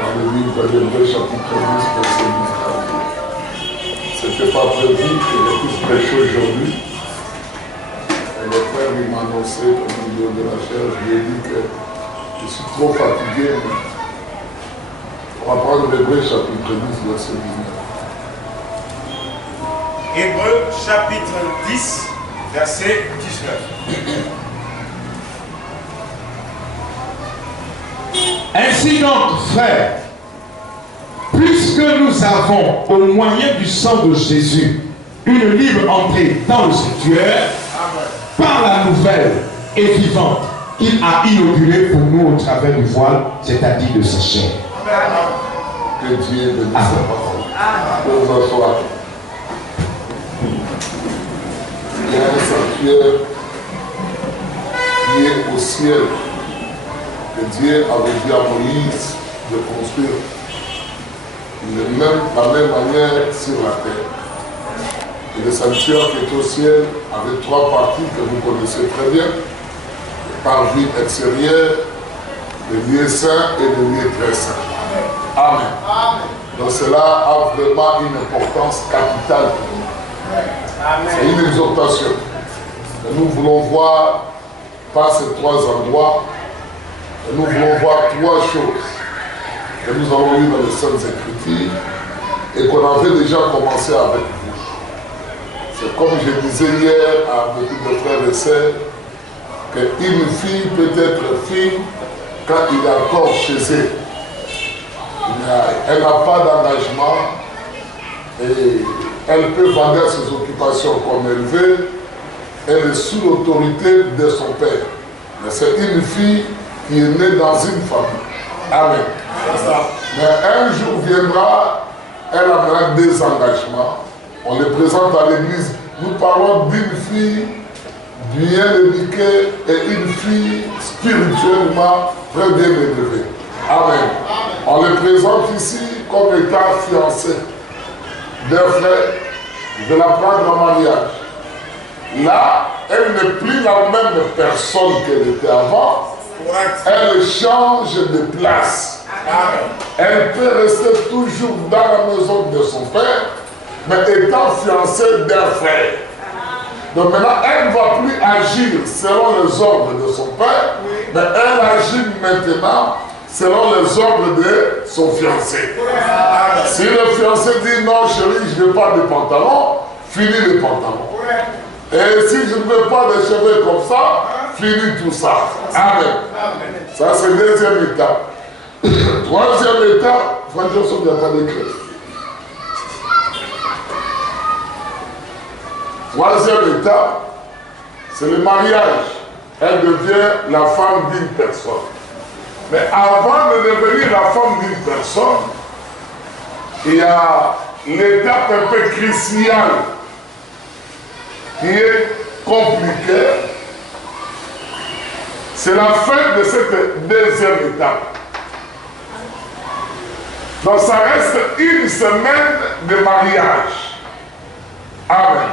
dans le livre d'Hébreux chapitre 10, verset 10. Ce n'était pas prévu que je puisse prêcher aujourd'hui. Et le frère il m'a annoncé au milieu de la chair, je lui ai dit que je suis trop fatigué. On va prendre l'Hébreux chapitre 10, verset 19. Hébreux chapitre 10, verset 19. Ainsi donc, frères, puisque nous avons, au moyen du sang de Jésus, une libre entrée dans le sanctuaire, par la nouvelle et vivante qu'il a inaugurée pour nous au travers du voile, c'est-à-dire de sa chair. Que Dieu bénisse sa parole. Pour vous asseoir. Il y a un sanctuaire qui est au ciel, que Dieu avait dit à Moïse de construire la même manière sur la terre. Et le sanctuaire qui est au ciel avait trois parties que vous connaissez très bien. Le parvis extérieur, le lieu saint et le lieu très saint. Amen. Donc cela a vraiment une importance capitale pour nous. C'est une exhortation. Et nous voulons voir par ces trois endroits. Et nous voulons voir trois choses que nous avons lues dans les Saintes Écritures et qu'on avait déjà commencé avec vous. C'est comme je disais hier à beaucoup de frères et sœurs, qu'une fille peut être fille quand il est encore chez elle. Elle n'a pas d'engagement et elle peut vendre ses occupations comme elle veut. Elle est sous l'autorité de son père. Mais c'est une fille qui est née dans une famille. Amen. Mais un jour viendra, elle aura des engagements. On les présente à l'église. Nous parlons d'une fille bien éduquée et une fille spirituellement très bien élevée. Amen. On les présente ici comme étant fiancée d'un frère. Je la prendre en mariage. Là, elle n'est plus la même personne qu'elle était avant. Elle change de place. Elle peut rester toujours dans la maison de son père, mais étant fiancée d'un frère. Donc maintenant, elle ne va plus agir selon les ordres de son père, mais elle agit maintenant selon les ordres de son fiancé. Si le fiancé dit non chérie, je ne veux pas de pantalon, finis les pantalons. Et si je ne veux pas de cheveux comme ça, finis tout ça. Amen. Ça c'est la deuxième étape. Troisième étape, François, il n'y a pas d'écrit. Troisième étape, c'est le mariage. Elle devient la femme d'une personne. Mais avant de devenir la femme d'une personne, il y a l'étape un peu cruciale qui est compliquée. C'est la fin de cette deuxième étape. Donc ça reste une semaine de mariage. Amen.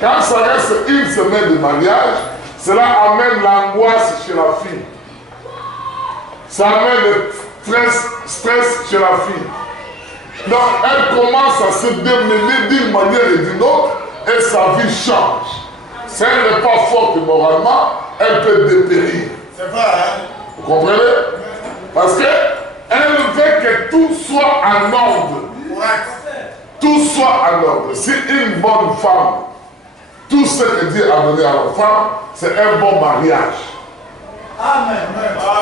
Quand ça reste une semaine de mariage, cela amène l'angoisse chez la fille. Ça amène le stress chez la fille. Donc elle commence à se démener d'une manière et d'une autre et sa vie change. Si elle n'est pas forte moralement, elle peut dépérir. C'est vrai, hein? Vous comprenez? Parce qu'elle veut que tout soit en ordre. Tout soit en ordre. Si une bonne femme, tout ce que Dieu a donné à la femme, c'est un bon mariage. Amen.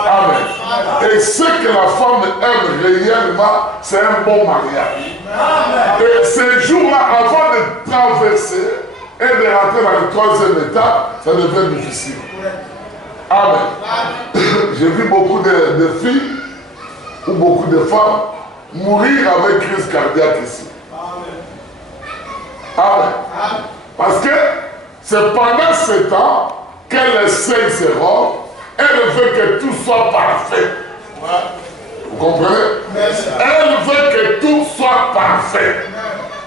Amen. Et ce que la femme aime réellement, c'est un bon mariage. Amen. Et ces jours-là, avant de traverser et de rentrer dans la troisième étape, ça devient difficile. Amen. J'ai vu beaucoup de filles ou beaucoup de femmes mourir avec crise cardiaque ici. Amen. Parce que c'est pendant ce temps qu'elle essaye ses robes. Elle veut que tout soit parfait. Vous comprenez? Elle veut que tout soit parfait.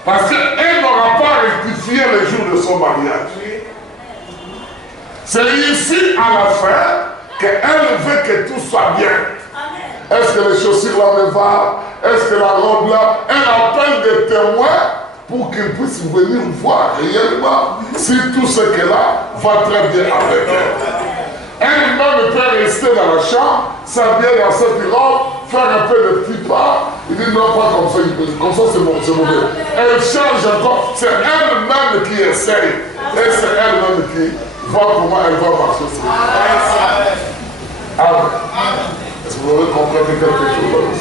Parce qu'elle n'aura pas rectifié le jour de son mariage. C'est ici à la fin qu'elle veut que tout soit bien. Est-ce que les chaussures là me vont? Est-ce que la robe là? Elle appelle des témoins pour qu'ils puissent venir voir réellement si tout ce qu'elle a va très bien avec elle. Elle-même peut rester dans la chambre, s'habiller dans cette robe, faire un peu de petits pas. Il dit non, pas comme ça c'est mauvais. Elle change encore, c'est elle-même qui essaye. Et c'est elle-même qui voit comment elle va marcher. Amen. Est-ce que vous avez compris quelque chose?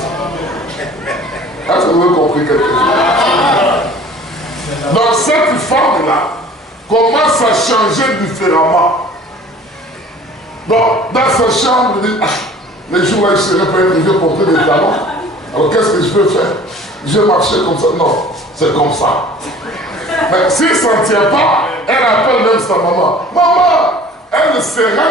Est-ce que vous avez compris quelque chose? Donc cette femme-là commence à changer différemment. Donc dans sa chambre, elle dit, les jours là, je serai pas je vais porter des talons. Alors qu'est-ce que je peux faire? Je vais marcher comme ça. Non, c'est comme ça. Mais si ça ne tient pas, elle appelle même sa maman. Maman, elle sera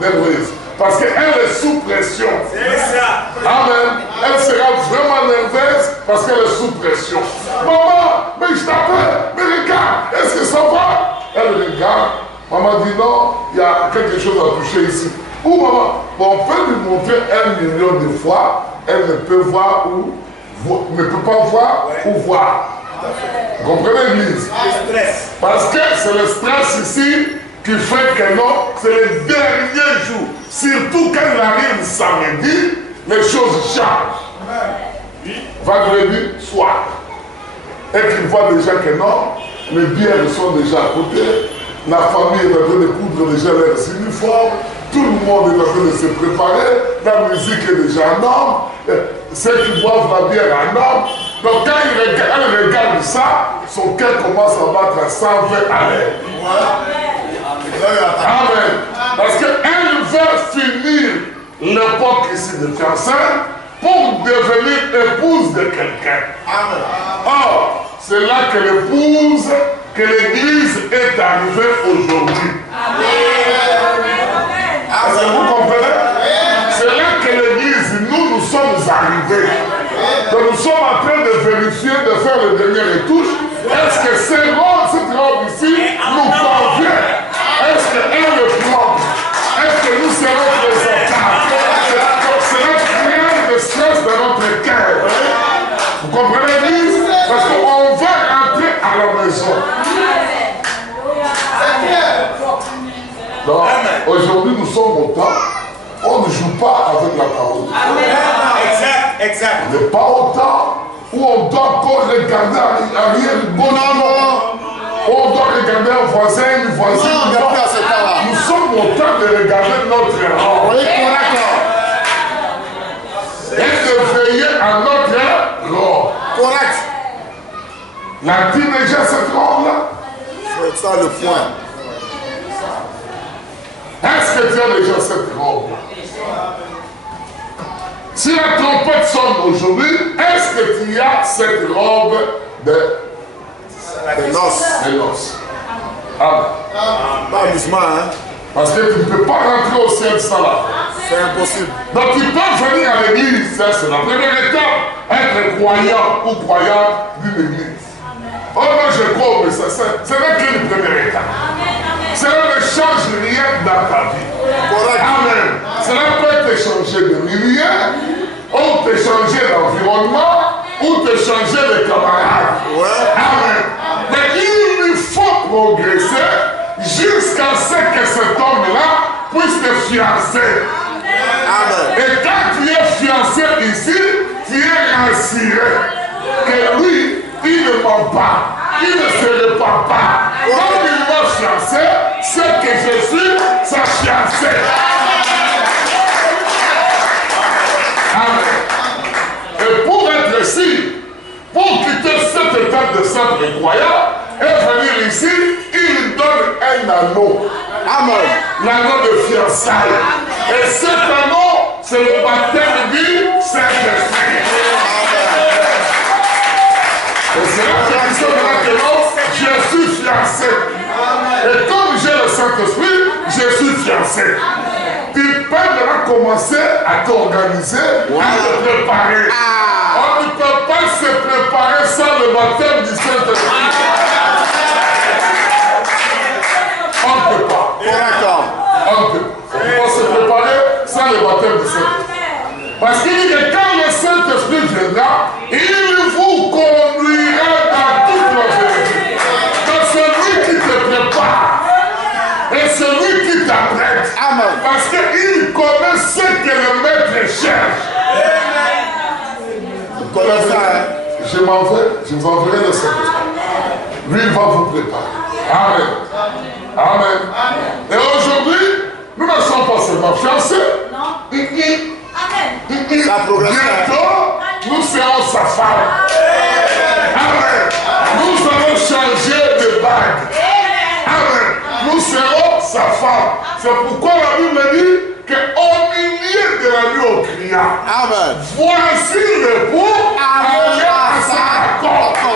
nerveuse. Parce qu'elle est sous pression. C'est ça. Amen. Elle sera vraiment nerveuse parce qu'elle est sous pression. Maman, mais je t'appelle, mais regarde, est-ce que ça va? Elle regarde. Maman dit non, il y a quelque chose à toucher ici. Ou maman, bon, on peut lui montrer 1 million de fois, elle ne peut voir ou ne peut pas voir ou voir. Vous comprenez l'église? Le stress. Parce que c'est le stress ici qui fait que non, c'est le dernier jour. Surtout quand il arrive samedi, les choses changent. Vendredi soir. Et qu'il voit déjà que non, les bières sont déjà à côté, la famille est en train de coudre déjà leurs uniformes, tout le monde est en train de se préparer, la musique est déjà en ordre, ceux qui boivent la bière en ordre. Donc quand elle regarde ça, son cœur commence à battre à 120 à l'heure. Amen. Parce qu'elle veut finir l'époque ici de fiançailles pour devenir épouse de quelqu'un. Or, c'est là que l'épouse, que l'église est arrivée aujourd'hui. Est-ce que vous comprenez? C'est là que l'église, nous sommes arrivés. Donc nous sommes en train de vérifier, de faire le dernier retouche. Est-ce que cette robe ici nous convient? Est-ce qu'elle est propre? Est-ce que nous serons présentables? C'est notre rien de stress dans notre cœur. Vous comprenez l'église? Parce qu'on va rentrer à la maison. Donc, aujourd'hui nous sommes au temps, on ne joue pas avec la parole. Exact. On n'est pas au temps où on doit encore regarder arrière gauche. On doit regarder un voisin, une voisine. Nous sommes au temps de regarder notre rang. Et de veiller à notre rang. Correct. L'a-t-il déjà cette robe-là? C'est ça le point. Est-ce que tu as déjà cette robe? Si la trompette sonne aujourd'hui, est-ce que tu as cette robe de noces? Amen. Pas amusement, hein? Parce que tu ne peux pas rentrer au ciel sans la. C'est impossible. Donc tu peux venir à l'église, ça c'est la première étape, être croyant ou croyante d'une église. Oh non, je crois, mais ce n'est qu'une première étape. Cela ne change rien dans ta vie. Correct. Amen. Cela peut te changer de milieu, ou te changer d'environnement, ou te changer de camarade. Ouais. Amen. Mais il faut progresser jusqu'à ce que cet homme-là puisse te fiancer. Amen. Et quand tu es fiancé ici, tu es rassuré que lui, il ne ment pas. Il ne se répand pas. Comme il m'a fiancé, c'est que je suis sa fiancée. Amen. Et pour être ici, pour quitter cette étape de simple croyant et venir ici, il donne un anneau. Amen. L'anneau de fiançailles. Et cet anneau, c'est le baptême du Saint-Esprit. Et c'est là que nous sommes maintenant, je suis fiancé. Et comme j'ai le Saint-Esprit, je suis fiancé. Tu peux maintenant commencer à t'organiser, à te préparer. On ne peut pas se préparer sans le baptême du Saint-Esprit. On ne peut pas. D'accord. On ne peut pas se préparer sans le baptême du Saint-Esprit. Parce qu'il dit que quand le Saint-Esprit viendra, il vous conduira dans toute la vérité. Donc c'est lui qui te prépare. Et c'est lui qui t'apprête. Amen. Parce qu'il connaît ce que le maître cherche. Vous connaissez ça, hein? Je m'en vais, je vous enverrai le Saint-Esprit. Lui, il va vous préparer. Amen. Amen. Et aujourd'hui, nous ne sommes pas seulement fiancés. Ça progresse. Bientôt, nous serons sa femme. Amen. Nous allons changer de bague. Amen. Nous serons sa femme. C'est pourquoi la Bible dit qu'au milieu de la nuit, on cria. Amen. Voici l'époux arrivé à sa rencontre.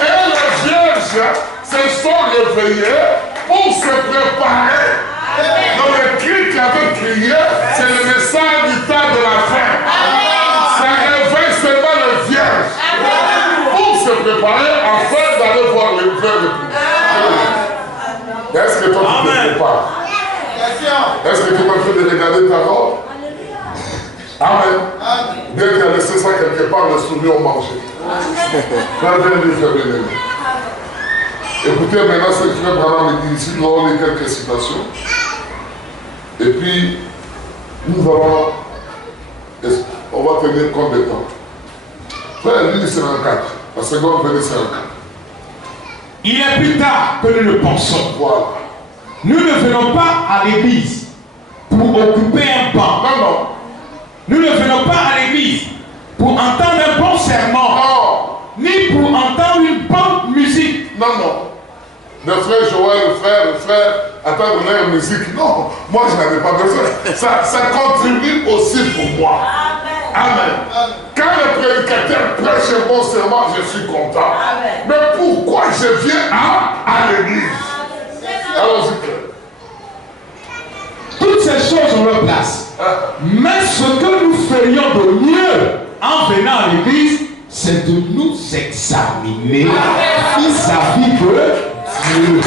Et les vierges se sont réveillées pour se préparer. Donc le cri qui avait crié, c'est le message du temps de la fin. Ça réveille seulement les vierges pour se préparer afin d'aller voir le vrai époux. Est-ce que toi tu te prépares? Est-ce que tu es en train de regarder ta robe? Amen. Bien qu'il a laissé ça quelque part, les souris ont mangé. Écoutez, maintenant, ce que frère Branham dit ici, nous allons lire quelques citations. Et puis, nous allons, on va tenir compte des temps. Frère, lui, c'est 54. La seconde venue, c'est 54. Il est plus tard que nous le pensons. Voilà. Nous ne venons pas à l'église pour occuper un banc. Non, non. Nous ne venons pas à l'église pour entendre un bon serment. Non. Ni pour entendre une bonne musique. Non, non. Le frère Joël, le frère, attendre leur musique. Non, moi je n'en ai pas besoin. Ça contribue aussi pour moi. Amen. Quand le prédicateur prêche un bon serment, je suis content. Mais pourquoi je viens à l'église? Allons-y. Toutes ces choses ont leur place. Mais ce que nous ferions de mieux en venant à l'église, c'est de nous examiner vis-à-vis de Dieu.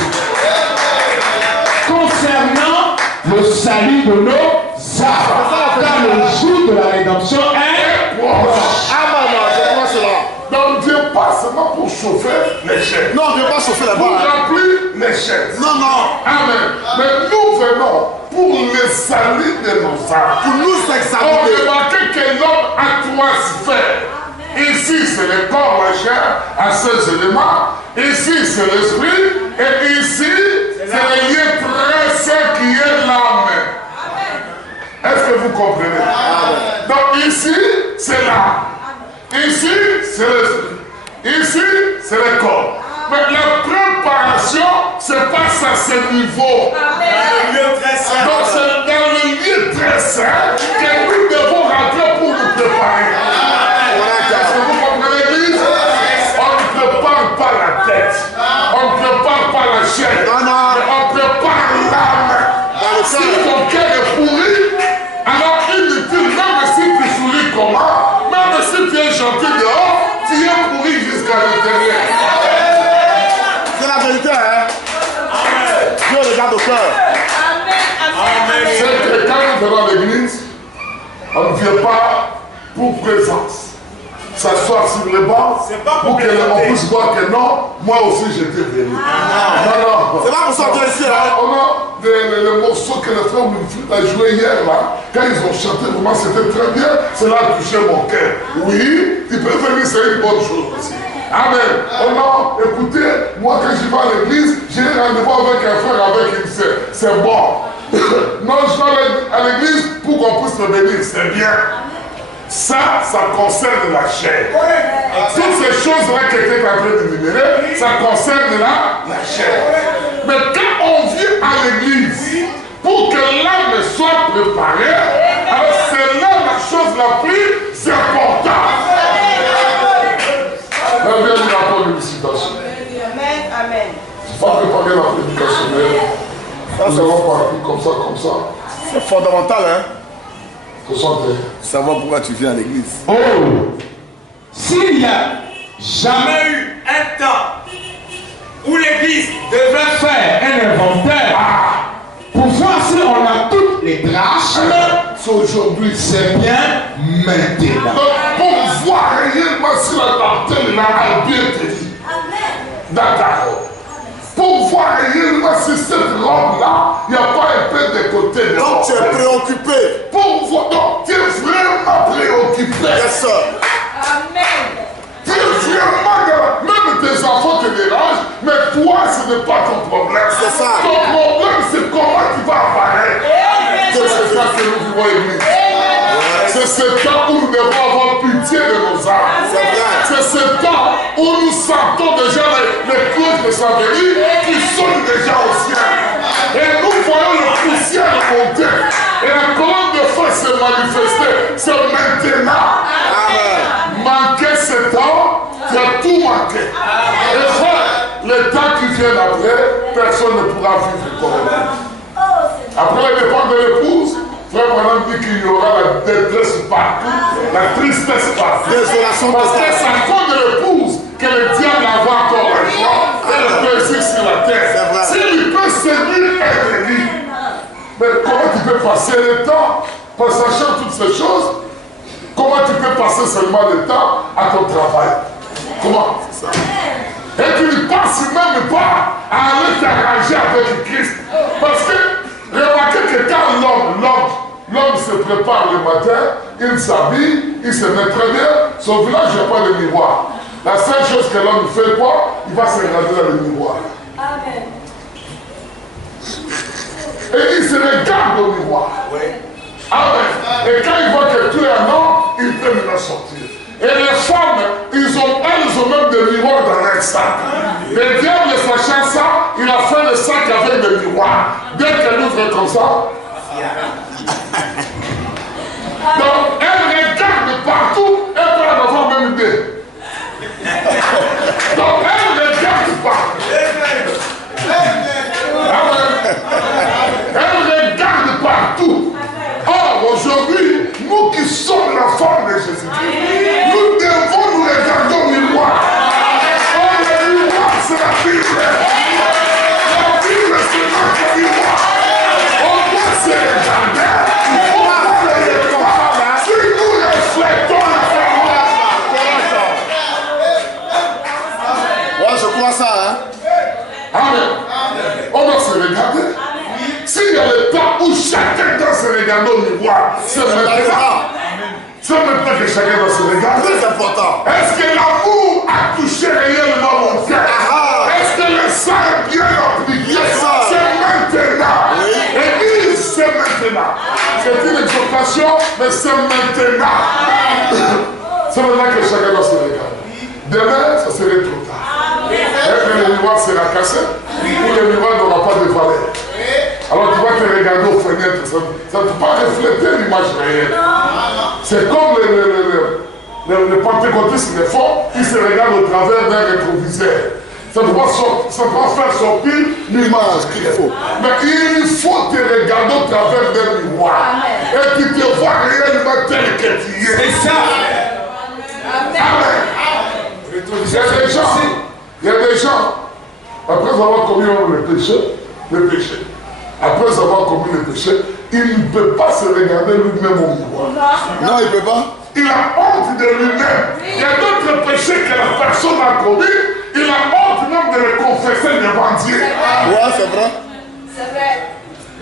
Concernant le salut de nos âmes, car le jour de la rédemption est proche. Amen. Je crois cela. Donc Dieu passe seulement pour chauffer les chaises. Non, je ne vais pas chauffer Pour là-bas. remplir les chaises. Non, non. Amen. Mais nous venons pour le salut de nos âmes. Pour nous On examiner. remarque que l'homme a trois sphères. Ici, c'est le corps, la chair, à ces éléments. Ici, c'est l'esprit. Et ici, c'est le lieu très saint qui est l'âme. Est-ce que vous comprenez? Donc ici, c'est l'âme. Ici, c'est l'esprit. Ici, c'est le corps. Mais la préparation se passe à ce niveau. Dans le lieu très saint. Donc c'est dans le lieu très saint que nous devons rentrer pour nous préparer. Est-ce que vous comprenez l'église? On ne prépare pas la tête. On ne prépare pas la chair. Non, non. Mais on prépare l'âme. Si ton cœur est pourri, alors inutile, même si tu souris comment, même si tu es gentil dehors, tu es pourri jusqu'à l'intérieur. C'est la vérité, hein? Dieu regarde au cœur. C'est que quand nous venons à l'église, on ne vient pas pour présence. S'asseoir sur le banc pour que l'on puisse voir que non, moi aussi j'étais venu. Non, non. C'est pas pour sortir ici, hein? On a les morceaux que les frères Winfield a joué hier là. Quand ils ont chanté, vraiment c'était très bien. Cela a touché mon cœur. Oui, tu peux venir, c'est une bonne chose aussi. Amen. Oh non, écoutez, moi quand je vais à l'église, j'ai rendez-vous avec un frère, avec une sœur. C'est bon. Non, je vais à l'église pour qu'on puisse me bénir. C'est bien. Ça concerne la chair. Toutes ces choses-là qui étaient en train de libérer, ça concerne la chair. Mais quand on vient à l'église pour que l'âme soit préparée, alors c'est là la chose la plus importante. Là vient le rapport de citation. Amen. Je ne vais pas préparer la prédication, mais nous allons parler comme ça. C'est fondamental, hein? Savoir pourquoi tu viens à l'église. Oh, s'il y a jamais eu Un temps où l'église devrait faire un inventaire pour voir si on a toutes les drachmes, c'est aujourd'hui. C'est bien maintenant. Donc, pour voir réellement si la dentelle là a bien tenu dans ta robe. Pour voir réellement si cette robe-là, il n'y a pas un peu de côté de Donc robe. tu es préoccupé. Pour voir, donc tu es vraiment préoccupé. Yes, sir. Amen. Tu es vraiment, même tes enfants te dérangent, mais toi, ce n'est pas ton problème. C'est ça. Ton problème, c'est comment tu vas apparaître. C'est ça que nous vivons, Église. C'est ce temps où nous devons avoir pitié de nos âmes. C'est vrai. C'est ce temps où nous sentons déjà les cloches de sa venue qui sonnent déjà au ciel. Et nous voyons le poussière monter. Et la colonne de feu se manifester. C'est maintenant. Amen. Manquer ce temps, tu as tout manqué. Et frère, le temps qui vient après, personne ne pourra vivre comme lui. Après le départ de l'épouse, frère Madame dit qu'il y aura la détresse partout, la tristesse partout. Désolation Parce que totale. c'est à cause de l'épouse que le diable a encore la joie et le plaisir sur la terre. C'est vrai. S'il peut séduire un ennemi, mais comment tu peux passer le temps en sachant toutes ces choses? Comment tu peux passer seulement le temps à ton travail? Comment? C'est ça. Et tu ne passes même pas à aller t'arranger avec Christ. Parce que, remarquez que quand l'homme se prépare le matin, il s'habille, il se met très bien, son village n'a pas de miroir. La seule chose que l'homme fait quoi? Il va se regarder dans le miroir. Amen. Et il se regarde au miroir. Amen. Et quand il voit que tu es un homme, il peut maintenant sortir. Et les femmes, elles ont même des miroirs dans leur sac. Le diable, sachant ça, il a fait le sac avec des miroirs. Dès qu'elle ouvre comme ça, donc elle regarde partout, elle peut en avoir même deux. Donc elle ne regarde pas. Amen. Elle regarde partout. Or, aujourd'hui, nous qui sommes la forme de Jésus-Christ, nous devons nous regarder au miroir. Or, le miroir, c'est la Bible. La Bible, c'est notre miroir. On doit se regarder. On doit le miroir. Si nous reflétons la forme. Ouais, je crois ça, hein. Amen. On doit se regarder. S'il y a le temps où chacun doit se regarder au miroir, c'est maintenant. C'est maintenant que chacun doit se regarder. Très important. Est-ce que l'amour a touché réellement mon cœur? Est-ce que le sang est bien appliqué? C'est maintenant. Et c'est maintenant. C'est une exhortation, mais c'est maintenant. C'est maintenant que chacun doit se regarder. Demain, ça serait trop tard. Est-ce que le miroir sera cassé? Ou le miroir n'aura pas de valeur? Alors tu vas te regarder aux fenêtres, ça ne peut pas refléter l'image réelle. C'est comme les pentecôtistes le font, ils se regardent au travers d'un rétroviseur. Ça ne peut pas faire sortir l'image qu'il faut. Mais il faut te regarder au travers d'un miroir. Et tu te vois réellement tel que tu es. C'est ça. Amen. Il y a des gens, après avoir commis le péché, après avoir commis le péché, il ne peut pas se regarder lui-même au miroir. Non, il ne peut pas. Il a honte de lui-même. Il y a d'autres péchés que la personne a commis. Il a honte même de les confesser devant Dieu. Ouais, c'est vrai. C'est vrai.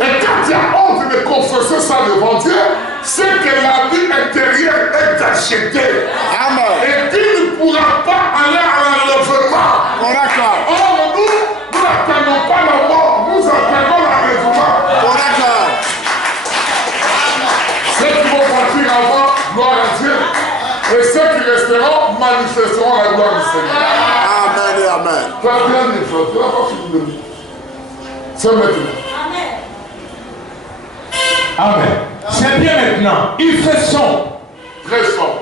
Et quand tu as honte de confesser ça devant Dieu, c'est que la vie intérieure est achetée. Amen. Et tu ne pourras pas aller à l'enlèvement. D'accord. Or, nous n'attendons pas la mort, nous attendons l'enlèvement. D'accord. Ceux qui vont partir avant, gloire à Dieu. Et ceux qui resteront manifesteront la gloire du Seigneur. Amen et amen. Tu as bien dit, frère, tu n'as pas fini de dire. C'est maintenant. Amen. C'est bien maintenant. Il fait sombre. Très fort.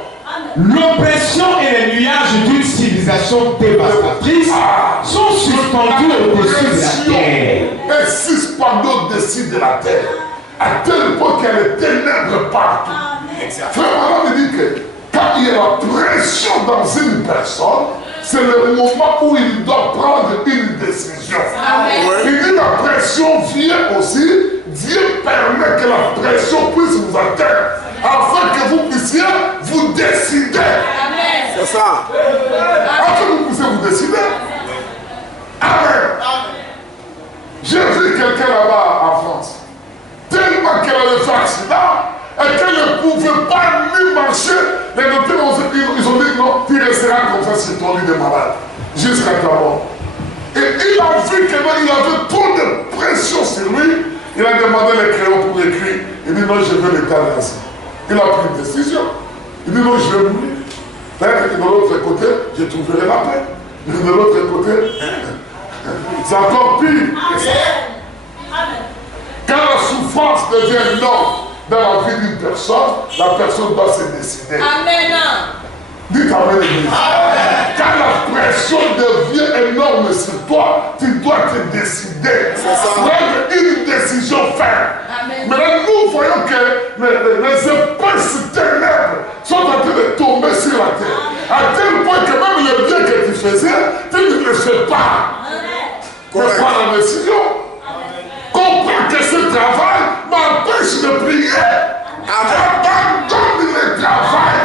L'oppression et les nuages d'une civilisation dévastatrice sont suspendus au-dessus de la terre. Et suspendus au-dessus de la terre. À tel point qu'il y a les ténèbres partout. Frère, madame me dit que quand il y a la pression dans une personne, c'est le moment où il doit prendre une décision. Il dit la pression vient aussi Dieu permet que la pression puisse vous atteindre afin que vous puissiez vous décider. C'est ça. Afin que vous puissiez vous décider. Amen. J'ai vu quelqu'un là-bas en France. Tellement qu'elle avait fait accident et qu'elle ne pouvait pas ni marcher. Les docteurs ils ont dit non, tu resteras comme ça sur ton lit de malade. Jusqu'à ta mort. Et il a vu qu'il avait trop de pression sur lui. Il a demandé les crayons pour écrire. Il dit non, je veux l'état ainsi. Il a pris une décision. Il dit non, je vais mourir. D'ailleurs, de l'autre côté, je trouverai la paix. Mais de l'autre côté, c'est encore pire. Quand la souffrance devient énorme dans la vie d'une personne, la personne doit se décider. Amen. Dites Amen, Église. Quand la pression devient énorme sur toi, tu dois te décider. Prendre une décision ferme. Maintenant, nous voyons que les épaisses ténèbres sont en train de tomber sur la terre. À tel point que même le bien que tu faisais, tu ne le fais pas. Tu prends la décision. Comprends que ce travail m'empêche de prier. Abandonne le travail.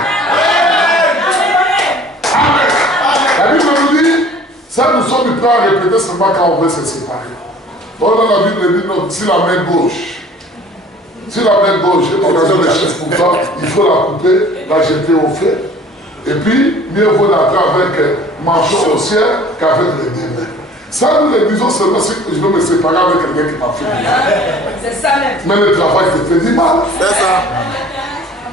Amen. La Bible nous dit, ça nous sommes prêts à répéter seulement quand on veut se séparer. Donc dans la Bible dit, non, si la main gauche, est l'occasion de choses pour toi, il faut la couper, la jeter au feu. Et puis, mieux vaut l'entrer avec manchon au ciel qu'avec les deux mains. Ça, nous le disons seulement si je veux me séparer avec quelqu'un qui m'a fait du mal. C'est ça même. Mais le travail te fait du mal. C'est ça.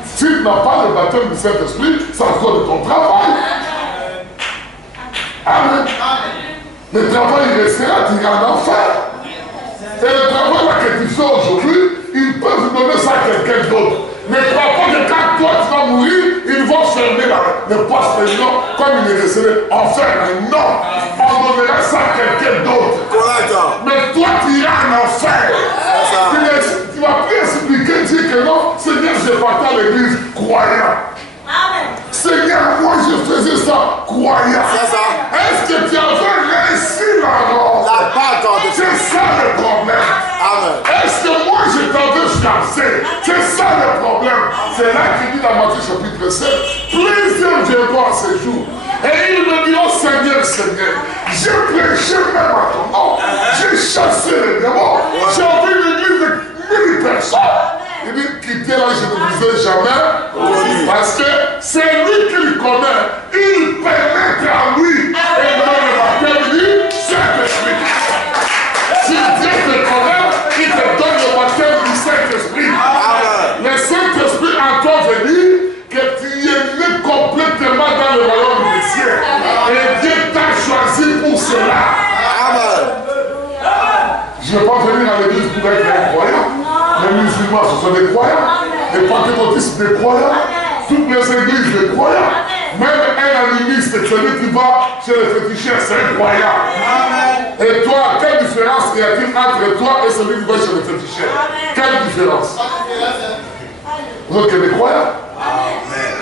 Si tu n'as pas le baptême du Saint-Esprit, ça cause de ton travail. Amen. Le travail restera, tu iras en enfer. Et le travail là que tu fais aujourd'hui, ils peuvent donner ça à quelqu'un d'autre. Ne crois pas que quand toi tu vas mourir, ils vont fermer le poste de nom comme il est resté enfer. Non, on donnera ça à quelqu'un d'autre. Mais toi tu iras en enfer. Tu vas plus expliquer, dire que non, Seigneur, je partais à l'église croyant. Seigneur, moi je faisais ça croyant. Est-ce que tu avais réussi là-bas? C'est ça le problème. Est-ce que moi je t'avais chassé? C'est ça le problème. C'est là qu'il dit dans Matthieu chapitre 7, plusieurs viendront à ce jour. Et ils me diront, Seigneur, Seigneur, j'ai prêché même à ton nom. J'ai chassé les démons. J'ai ouvert l'église de 1000 personnes. Il dit, quittez là, je ne vous ai jamais. Parce que c'est lui qui le connaît. Il pénètre en lui. Et dans le baptême, il dit, Saint-Esprit. Si Dieu te connaît, il te donne le baptême du Saint-Esprit. Le Saint-Esprit en toi veut dire que tu es né complètement dans le royaume des cieux. Et Dieu t'a choisi pour cela. Je ne vais pas venir à l'église pour être un croyant. Les musulmans, ce sont des croyants. Les pentecôtistes, des croyants. Toutes les églises, des croyants. Même un animiste, celui qui va chez les féticheurs, c'est un croyant. Et toi, quelle différence y a-t-il entre toi et celui qui va chez les féticheurs? Quelle différence? Vous êtes des croyants?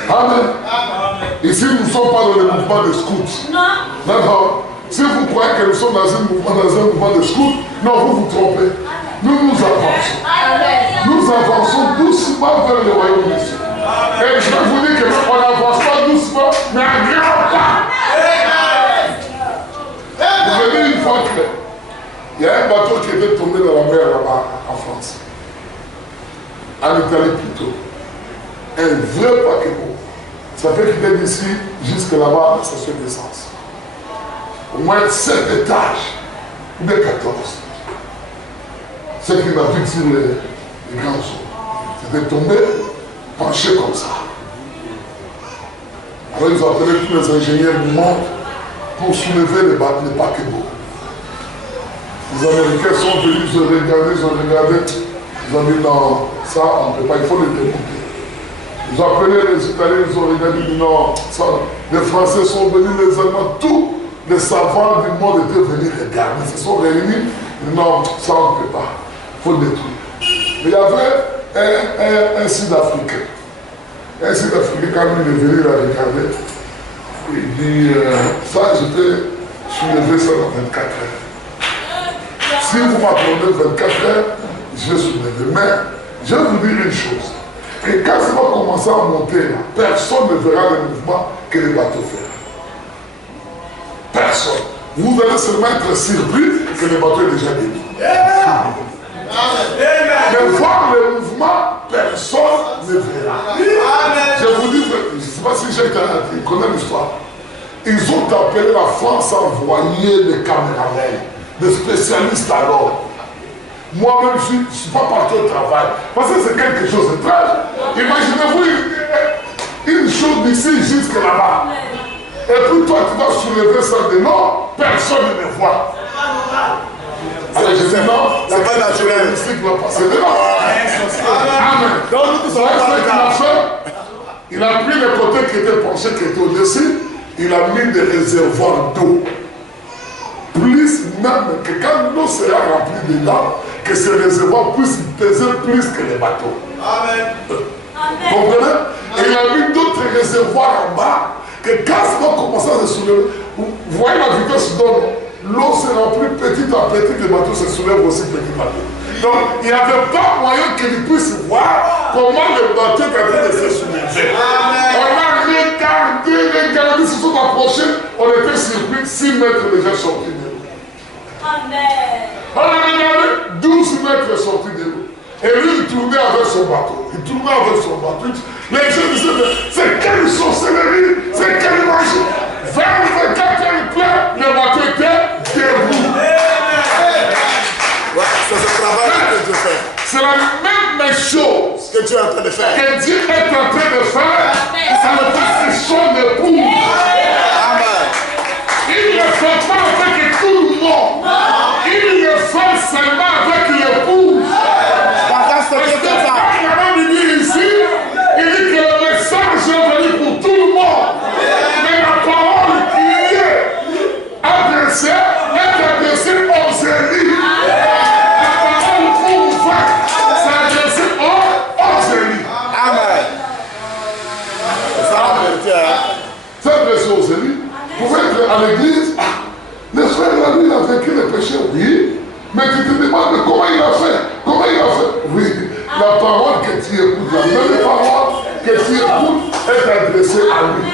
Amen. Ici, nous ne sommes pas dans le mouvement de scouts. D'accord? Si vous croyez que nous sommes dans un mouvement de scouts, non, vous vous trompez. Nous avançons. Nous avançons doucement vers le royaume des cieux. Et je vais vous dire qu'on n'avance pas doucement, mais à grand pas. Vous venez une fois que il y a un bateau qui était tombé dans la mer là-bas en France. En Italie plutôt. Un vrai paquebot. Ça fait qu'il est d'ici jusque là-bas à la station d'essence. Au moins 7 étages, de 14. Ce qui m'a vu sur les grands eaux. C'était tombé, penché comme ça. Alors ils ont appelé tous les ingénieurs du monde pour soulever les paquebots. Les Américains sont venus, ils ont regardé, ils ont dit non, ça on ne peut pas, il faut le démonter. Ils ont appelé les Italiens, ils ont regardé, ils ont dit non, ça, les Français sont venus, les Allemands, tous les savants du monde étaient venus regarder, ils se sont réunis, ils disent non, ça on ne peut pas, il faut le détruire. Mais il y avait un Sud-Africain. Un Sud-Africain, quand il est venu la regarder, il dit, ça je suis levé ça dans 24 heures. Si vous m'attendez 24 heures, je vais soulever. Mais je vais vous dire une chose. Et quand ça va commencer à monter, là, personne ne verra le mouvement que les bateaux font. Personne. Vous allez seulement être surpris que le bateau est déjà dédié. Mais voir le mouvement, personne ne verra. Je vous dis, je ne sais pas si j'ai connais l'histoire. Ils ont appelé la France à envoyer des caméramans, des spécialistes alors. Moi-même, je ne suis pas parti au travail. Parce que c'est quelque chose de très. Imaginez-vous une chose d'ici jusque là-bas. Et puis toi, tu vas soulever ça de non, personne ne le voit. Alors je dis non, c'est pas naturel. Va passer devant. Amen. Donc, ce qu'il a fait, il a pris le côté qui était penché, qui était au-dessus, il a mis des réservoirs d'eau. Plus même que quand l'eau sera remplie dedans, que ces réservoirs puissent peser plus que les bateaux. Amen. Vous comprenez? Et il a mis d'autres réservoirs en bas, que quand ça va commencer à se soulever, vous voyez la vitesse d'eau, l'eau se remplit petit à petit, les bateaux se soulèvent aussi petit à petit. Donc il n'y avait pas moyen qu'ils puissent voir comment le bateau est en train de se soulever. On a regardé, ils se sont approchés, on était surpris, 6 mètres déjà sortis de l'eau. On a regardé, 12 mètres sortis de l'eau. Et lui, il tournait avec son bateau. Les gens disaient, c'est quelle sorcellerie, c'est quelle magie. 24 heures plein, le bateau était debout. Ouais, c'est ce travail que Dieu fait. C'est la même chose que Dieu est en train de faire. Que Dieu est en train de faire. Ça ne fait que son époux. Amen. Il ne fait pas avec tout le monde. Il le fait seulement avec l'épouse. Parce que quand il dit ici, il dit que le message est venu pour tout le monde. Mais la parole qui est adressée aux élus. La parole pour vous faire, c'est adressé aux élus. Amen. C'est ça la vérité, hein? C'est adressé aux élus. Vous pouvez être à l'église. Le frère, lui, il a vécu le péché, oui. Mais tu te demandes comment il a fait. Comment il a fait? Oui. La parole que tu écoutes, la même parole que tu écoutes est adressée à lui.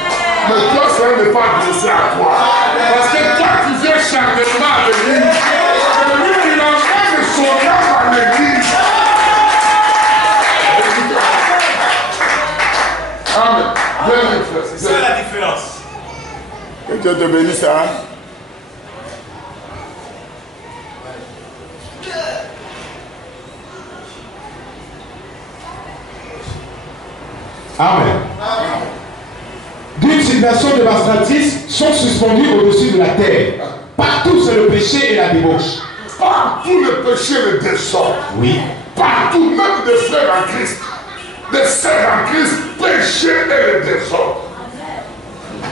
Mais toi, ça n'est pas adressé à toi. Parce que toi, tu viens charnellement à l'église. Et lui, il emmène son âme à l'église. Amen. C'est ça la différence. Que Dieu te bénisse, hein? Amen. D'utilisation de Bastratis sont suspendus au-dessus de la terre. Partout c'est le péché et la débauche. Partout le péché et le désordre. Oui. Partout, même des frères en Christ, des sœurs en Christ, péché et le désordre.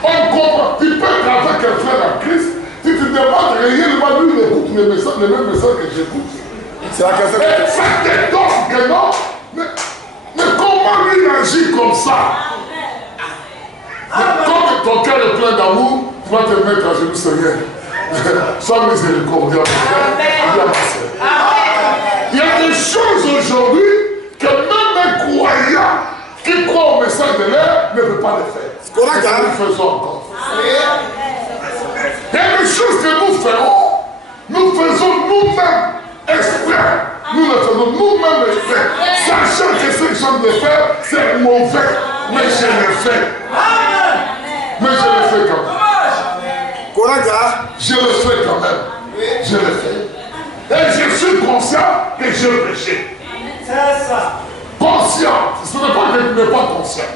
On comprend. Tu peux être avec un frère en Christ, tu te demandes réellement, lui, il écoute les mêmes messages que j'écoute. C'est la question. Et ça t'étonne que non. Mais comment lui agit comme ça? Quand ton cœur est plein d'amour, tu vas te mettre à genoux, Seigneur. Sois miséricordieux. Il y a des choses aujourd'hui que même un croyant qui croit au message de l'air ne peut pas le faire. C'est correct, hein? Nous faisons encore. Il y a des choses que nous ferons, nous faisons nous-mêmes exprès. Nous le faisons nous-mêmes exprès. Sachant que ce que je viens de faire, c'est mauvais. Mais je le fais. Mais je le fais quand même. Correct, hein? Je le fais quand même. Je le fais. Et je suis conscient que je péché. C'est ça. Conscient. Ce n'est pas que tu n'es pas conscient.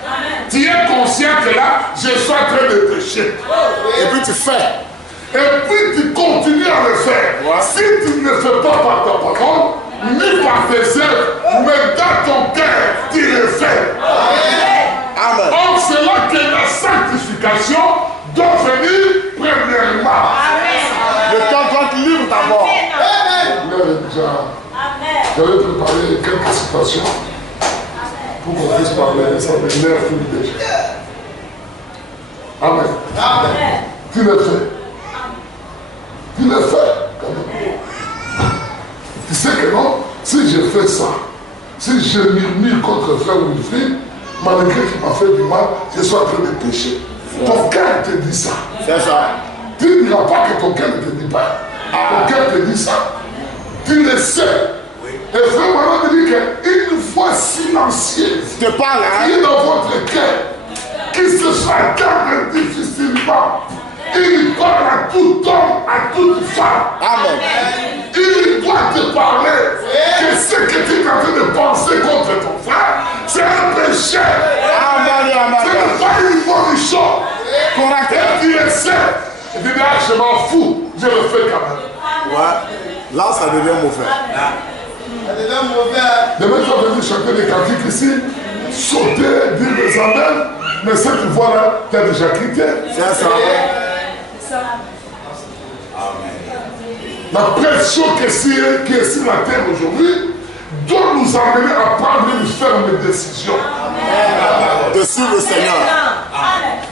Tu es conscient que là, je suis en train de pécher. Et puis tu fais. Et puis tu continues à le faire. Ouais. Si tu ne le fais pas par ta parole, ni par tes œuvres, mais dans ton cœur, tu le fais. Amen. Or, c'est là que la sanctification doit venir premièrement. Le temps doit être libre d'abord. J'avais préparé quelques citations pour qu'on puisse parler de ça, mais l'air tout déjà. Amen. Tu le fais. Tu le fais quand même. Tu sais que non, si je fais frère ou une fille, malgré qu'il m'a fait du mal, je suis en train de pécher. Ton cœur te dit ça. C'est ça. Tu ne diras pas que ton cœur ne te dit pas. Ton cœur te dit ça. Tu le sais. Et frère Manon te dit qu'une voix silencieuse Je te parle, qui hein? est dans votre cœur, qui se s'incarne difficilement, il parle à tout homme, à toute femme. Amen. Il doit te parler que ce que tu es en train de penser contre ton frère, c'est un péché. Amen, Ce amen. n'est pas une bonne chose. Correct. Et tu le sais. Et tu dis, ah, je m'en fous, je le fais quand même. Ouais. Là, ça devient mauvais. Demain, tu vas venir chanter des cantiques ici, sauter, dire des amens, mais cette voix-là, tu as déjà quitté. C'est ça. La pression qui est sur la terre aujourd'hui doit nous amener à prendre une ferme décision. De suivre le Seigneur.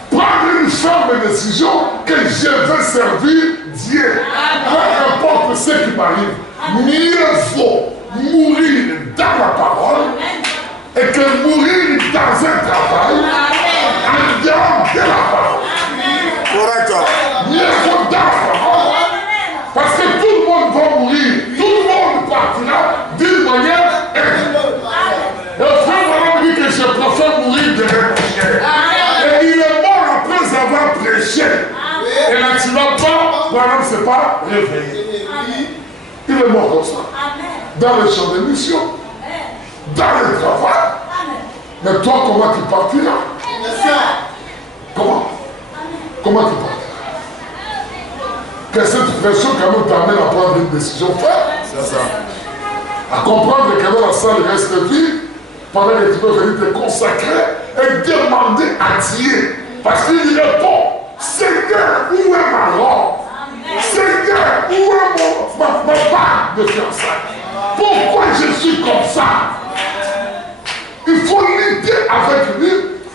Prendre une ferme décision que je veux servir Dieu. Peu importe ce qui m'arrive, mieux vaut mourir dans la parole et que mourir dans un travail en dehors de la parole. Correct. Mieux vaut dans la parole parce que tout le monde va mourir, tout le monde partira d'une manière. Le frère Manon dit que je préfère mourir de mon et il est mort après avoir prêché. Et là, tu vas pas, Manon ne s'est pas réveillé. Il est mort comme ça. Dans le champ de mission, dans le travail. Mais toi, comment tu partiras? Comment? Comment tu partiras? Que cette pression quand même t'amène à prendre une décision ferme. C'est ça. À comprendre que dans la salle reste vide, pendant que tu peux venir te consacrer et demander à Dieu. Parce qu'il répond, Seigneur, où est ma robe? Seigneur, où est ma bague de fiançailles? Pourquoi je suis comme ça? Il faut lutter avec lui.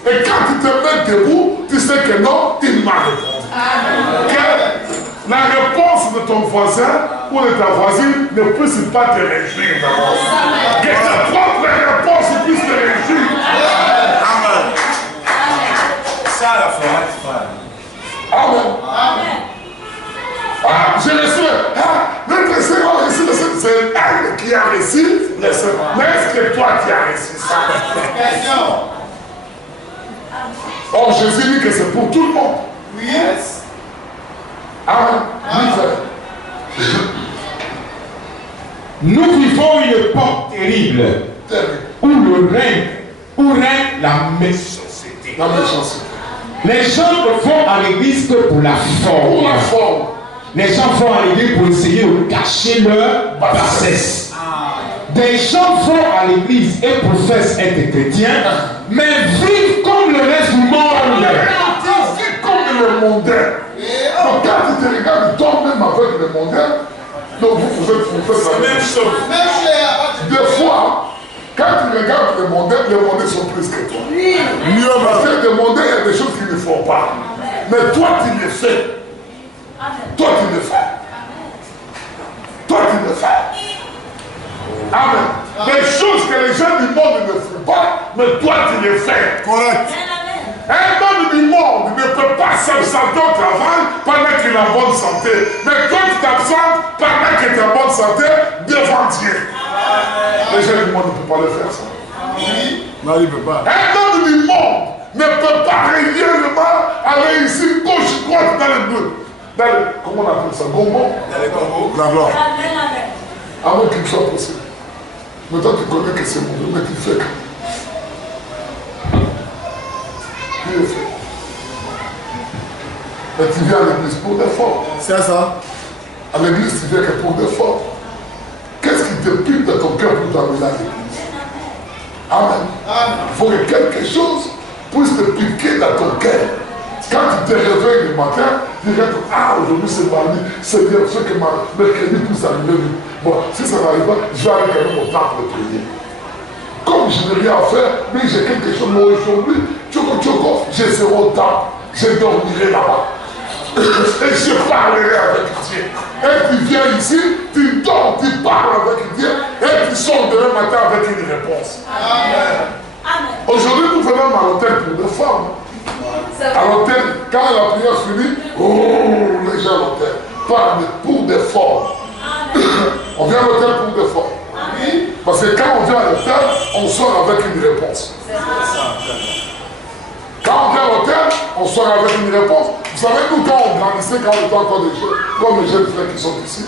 Et quand tu te mets debout, tu sais que non, il m'a répondu. Que la réponse de ton voisin ou de ta voisine ne puisse pas te réjouir d'abord. Que ta propre réponse puisse te réjouir. Amen. Ça la foi. Amen. Ah, je le sais. Notre Seigneur a reçu le Seigneur. C'est elle qui a reçu le Seigneur. Mais est-ce que toi qui as reçu ça? Or, Jésus dit que c'est pour tout le monde. Oui. Amen. Nous vivons une époque terrible où règne la méchanceté. La méchanceté. Les gens ne vont à l'église que pour la Pour la forme. forme. Les gens vont à l'église pour essayer de cacher leur bassesse. Des gens vont à l'église et professent être chrétiens, mais vivent comme le reste du monde. Tu vis comme le mondain. Donc quand tu te regardes, toi-même avec le mondain, donc vous faites la même chose. Des fois, quand tu regardes les mondains sont plus que toi. Mieux parce que les mondains, il y a des choses qu'ils ne font pas. Mais toi, tu le fais. Toi, tu le fais. Toi, tu le fais. Amen. Des choses que les gens du monde ne font pas, mais toi, tu les fais. Correct. Un homme du monde ne peut pas s'absenter au travail pendant qu'il est en bonne santé. Mais toi, tu t'absentes pendant que tu es en bonne santé devant Dieu. Les gens du monde ne peuvent pas le faire, ça. Non, il ne peut pas. Un homme du monde ne peut pas régulièrement aller ici, gauche, droite, dans les deux. Comment on appelle ça? Gombo? Dans les combos. La gloire. Avant qu'il soit possible. Mais toi, tu connais que c'est mauvais, mais tu fais que. Tu le fais. Mais tu viens à l'église pour des formes. C'est ça. À l'église, tu viens que pour des formes. Qu'est-ce qui te pique de ton cœur pour t'amener à l'église? Amen. Il faut que quelque chose puisse te piquer dans ton cœur. Quand tu te réveilles le matin, tu dis, ah, aujourd'hui c'est mardi, c'est bien, ce que mercredi puisse arriver. Bon, si ça n'arrive pas, je vais aller quand même au temple prier. Comme je n'ai rien à faire, mais j'ai quelque chose, mais aujourd'hui, tchoko, je serai au temple, je dormirai là-bas. Et je parlerai avec Dieu. Et tu viens ici, tu dors, tu parles avec Dieu, et tu sors demain matin avec une réponse. Amen. Aujourd'hui, nous venons à l'hôtel pour des femmes. À l'hôtel, quand la prière finit, oh, les gens à l'hôtel parlent pour des formes. On vient à l'hôtel pour des formes. Parce que quand on vient à l'hôtel, on sort avec une réponse. Quand on vient à l'hôtel, on sort avec une réponse. Vous savez, nous, quand on grandissait, quand on était encore des jeunes, comme les jeunes frères qui sont ici,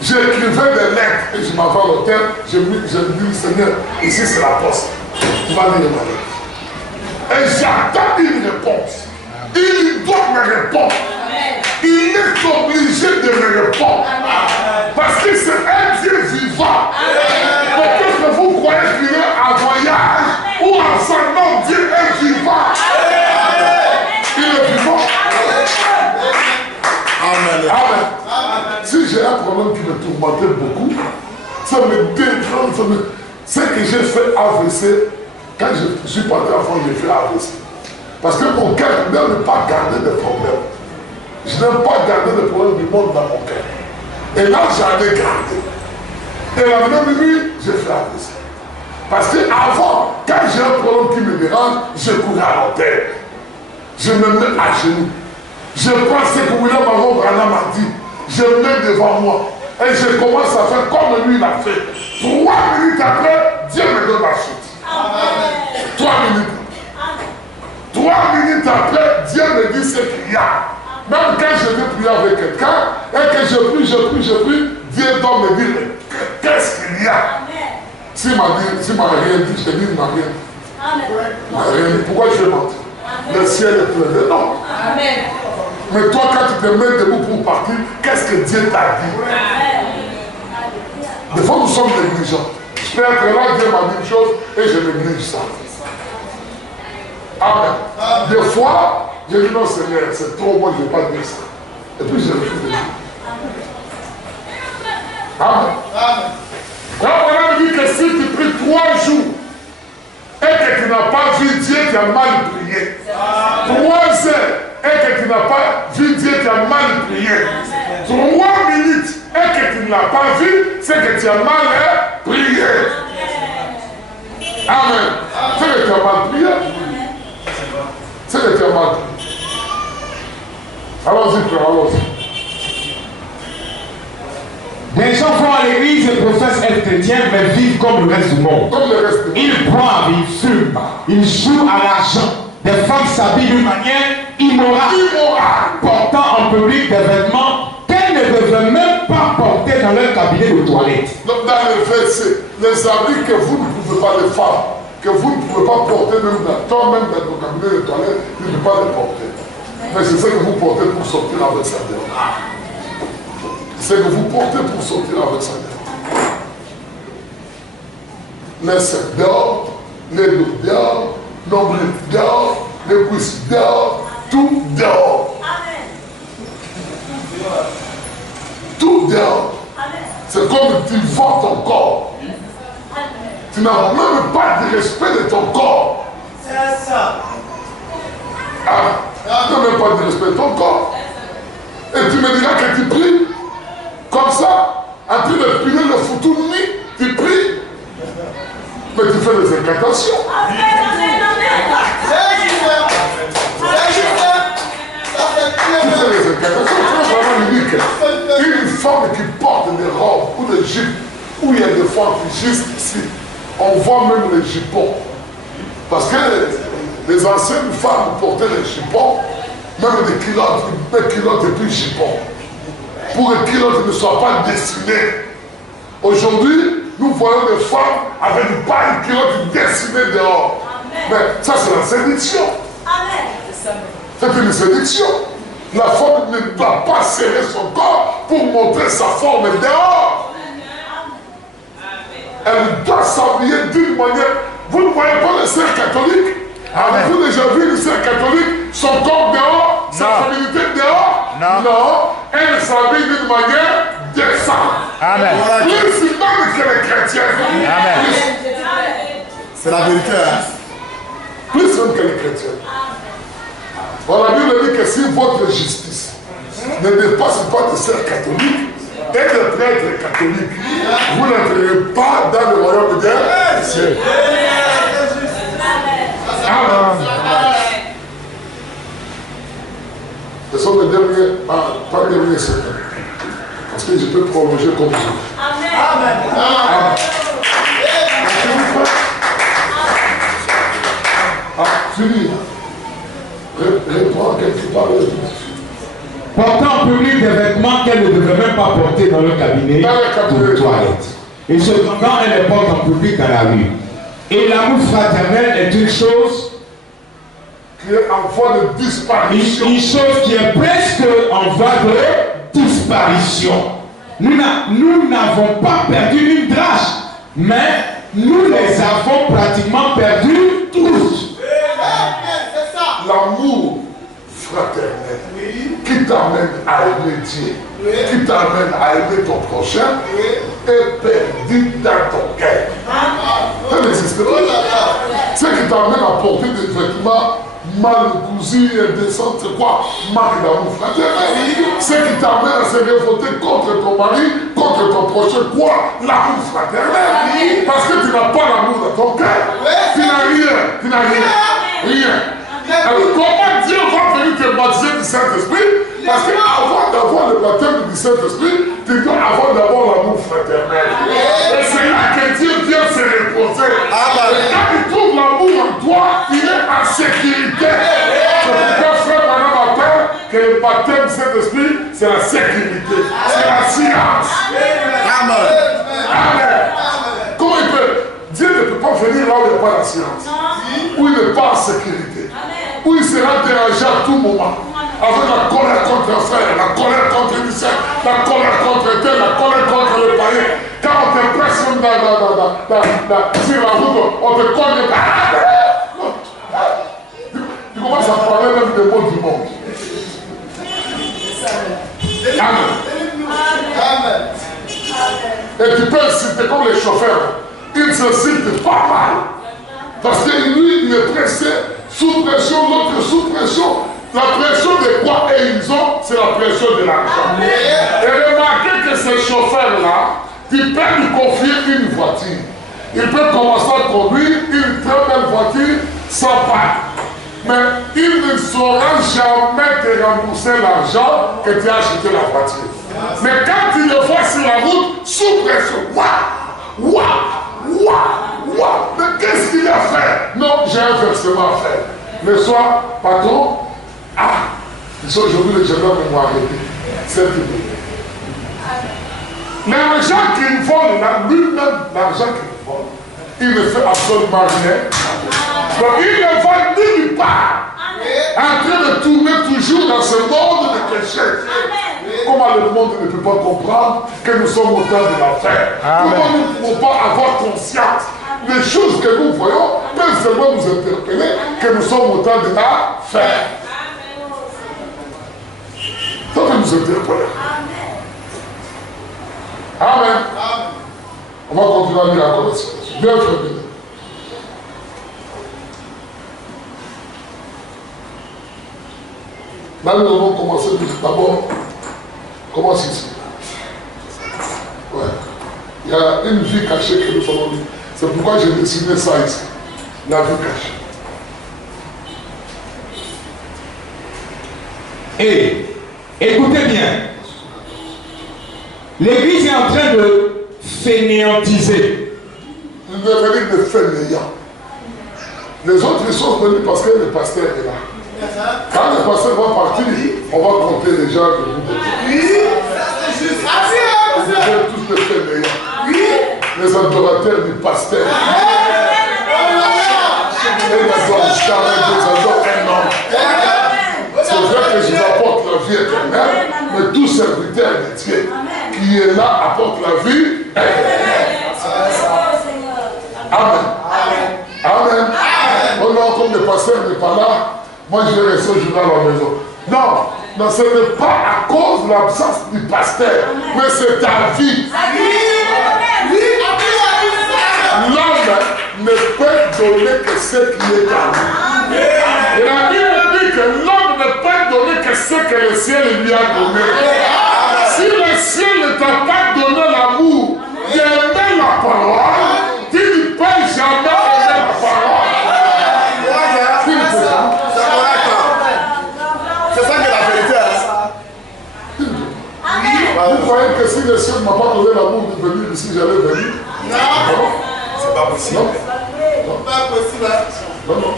j'écrivais des lettres et je m'en vais à l'hôtel, je me dis, Seigneur, ici c'est la poste. Tu vas lire ma lettre. Et j'attends une réponse. Il doit me répondre. Il est obligé de me répondre. Parce que c'est un Dieu vivant. Peut-être que vous croyez qu'il est en voyage ou en son nom, Dieu est vivant. Il est vivant. Amen. Amen. Si j'ai un problème qui me tourmentait beaucoup, ça me dérange. Ce que j'ai fait AVC, quand je suis parti avant, j'ai fait AVC. Parce que mon cœur n'aime pas garder des problèmes. Je n'aime pas garder des problèmes du monde dans mon cœur. Et là, j'en ai gardé. Et la même nuit, j'ai fait AVC. Parce qu'avant, quand j'ai un problème qui me dérange, je courais à l'hôtel. Je me mets à genoux. Je prends ce que William Marron Branham m'a dit. Je me mets devant moi. Et je commence à faire comme lui l'a fait. 3 minutes après, Dieu me donne la chute. 3 minutes. 3 minutes après, Dieu me dit ce qu'il y a. Même quand je vais prier avec quelqu'un, et que je prie, Dieu doit me dire qu'est-ce qu'il y a. S'il m'a rien dit, je dis il m'a rien dit. Pourquoi je vais mentir? Le ciel est plein de noms. Mais toi, quand tu te mets debout pour partir, qu'est-ce que Dieu t'a dit? Des fois, nous sommes négligents. Je peux être là, Dieu m'a dit une chose et je néglige ça. Amen. Des fois, je dis non Seigneur, c'est trop, moi je ne vais pas dire ça. Et puis je refuse de dire. Amen. Quand on a dit que si tu pries 3 jours et que tu n'as pas vu Dieu, tu as mal prié. 3 heures et que tu n'as pas vu Dieu, tu as mal prié. 3 minutes et que tu ne l'as pas vu, c'est que tu as mal prié. Amen. C'est que tu as mal prié. C'est que tu as mal prié. Allons-y, frère, allons-y. Les gens vont à l'église et professent être chrétiens, mais vivent comme le reste du monde. Comme le reste du monde. Ils boivent, ils fument, ils jouent à l'argent. Des femmes s'habillent d'une manière immorale, portant en public des vêtements qu'elles ne devaient même pas porter dans leur cabinet de toilette. Donc dans le verset, les habits que vous ne pouvez pas, les femmes, que vous ne pouvez pas porter même dans toi-même dans ton cabinet de toilette, tu ne peux pas les porter. Mais c'est ce que vous portez pour sortir avec ça dehors. C'est que vous portez pour sortir avec ça dehors. Les seins dehors, les dos dehors, nombril dehors, les cuisses dehors, tout dehors. Tout dehors. C'est comme tu vends ton corps. Tu n'as même pas de respect de ton corps. C'est ça. Tu n'as même pas de respect de ton corps. Et tu me diras que tu pries comme ça, en train de piler le foutu de nuit, tu pries. Mais tu fais des incantations. Tu fais des incantations. C'est vraiment unique. Une femme qui porte des robes ou des jupes, où il y a des femmes qui juste ici, on voit même les jupons. Parce que les anciennes femmes portaient les jupons, même des culottes et puis jupons. Pour que les culottes ne soient pas dessinées. Aujourd'hui, nous voyons des femmes avec pas une culotte dessinée dehors. Mais ça, c'est la séduction. C'est une séduction. La femme ne doit pas serrer son corps pour montrer sa forme dehors. Elle doit s'habiller d'une manière. Vous ne voyez pas les sœurs catholiques? Avez-vous déjà vu une sœur catholique, son corps dehors, sa féminité dehors? Non. Elle s'habille d'une manière décente. Amen. Plus humaine que les chrétiens. Amen. C'est la vérité. Hein? Plus humaine que les chrétiens. Bon, la Bible dit que si votre justice ne dépasse pas de sœurs catholiques et de prêtres catholiques, vous n'entrerez pas dans le royaume de Dieu. dernier secret. Parce que je peux prolonger comme ça. Amen. Amen. Fini. Réponds quelque part. Portant en public des vêtements qu'elle ne devait même pas porter dans le cabinet de toilette. Et cependant, elle les porte en public dans la rue. Et l'amour fraternel est une chose qui est en voie de disparition. Une chose qui est presque en voie de disparition. Nous n'avons pas perdu une drache, mais nous les avons pratiquement perdus tous. L'amour fraternel qui t'amène à aimer Dieu, qui t'amène à aimer ton prochain, est perdu dans ton cœur. Ça n'existe pas. Ce qui t'amène à porter des vêtements mal cousus et décents, c'est quoi? Manque d'amour fraternel. Ce qui t'amène à se révolter contre ton mari, contre ton prochain, quoi? L'amour fraternel. Parce que tu n'as pas l'amour dans ton cœur. Tu n'as rien. Tu n'as rien. Rien. Alors comment Dieu va venir te baptiser du Saint-Esprit? Parce qu'avant d'avoir le baptême du Saint-Esprit, tu dois avoir d'abord l'amour fraternel. Et c'est là que Dieu vient se reposer. Et quand il trouve l'amour en toi, il est en sécurité. C'est pourquoi, frère, madame, matin, que le baptême du Saint-Esprit, c'est la sécurité. C'est la science. Amen. Amen. Comment il peut? Dieu ne peut pas venir là où il n'y a pas la science. Où il n'est pas en sécurité. Où il sera dérangé à tout moment. Avec la colère contre un frère, la colère contre une sœur, la colère contre tel, la colère contre le païen. Quand on te presse sur la route, on te cogne. Tu commences à parler même des mots du monde. Amen. Et tu peux insulter comme les chauffeurs. Ils s'insultent pas mal. Parce que lui, il est pressé, sous pression, l'autre sous pression. La pression de quoi ils ont, c'est la pression de l'argent. Et remarquez que ces chauffeurs-là, tu peux lui confier une voiture. Il peut commencer à conduire une très belle voiture sans part. Mais il ne saura jamais te rembourser l'argent que tu as acheté la voiture. Mais quand tu le vois sur la route, sous pression, mais qu'est-ce qu'il a fait? Non, j'ai un versement à faire. Le soir, patron, aujourd'hui les gendarmes vont arrêter. C'est tout. L'argent qu'il vole, lui-même, l'argent qu'il vole, il ne fait absolument rien. Donc il ne va nulle part. En train de tourner toujours dans ce monde de péché. Comment le monde ne peut pas comprendre que nous sommes au temps de l'enfer? Comment nous ne pouvons pas avoir conscience? Les choses que nous voyons peuvent seulement nous interpeller que nous sommes au temps de l'enfer. Ça peut nous interpeller. Amen. On va continuer à lire la connaissance. Bien fait. Là, nous allons commencer d'abord. Commence ici. Ouais. Il y a une vie cachée que nous allons lire. C'est pourquoi j'ai dessiné ça ici. La vie cachée. Et écoutez bien. L'Église est en train de fainéantiser. Il veut venir de fainéant. Les autres ils sont venus parce que le pasteur est là. Quand le pasteur va partir, on va compter les gens que vous devez. Oui, ça c'est juste. Vous êtes tous des fainéants. Oui. Les adorateurs du pasteur. Et les adorent un homme. C'est vrai que je vous apporte la vie éternelle, mais tout serviteur de Dieu qui est là apporte la vie éternelle. Amen. Amen. Oh non, comme le pasteur n'est pas là, moi je vais rester au journal à la maison. Non, ce n'est pas à cause de l'absence du pasteur, mais c'est ta vie. L'homme ne peut donner que ce qui est à lui. Et la Bible dit que l'homme ne peut donner que ce que le ciel lui a donné. Si le ciel ne t'a pas donné l'amour d'aimer la parole, tu ne peux jamais aimer la parole. C'est ça que la vérité est. ne m'as pas donné l'amour de venir ici, j'allais venir. Non. C'est pas possible. Non. Pas possible. Non, non.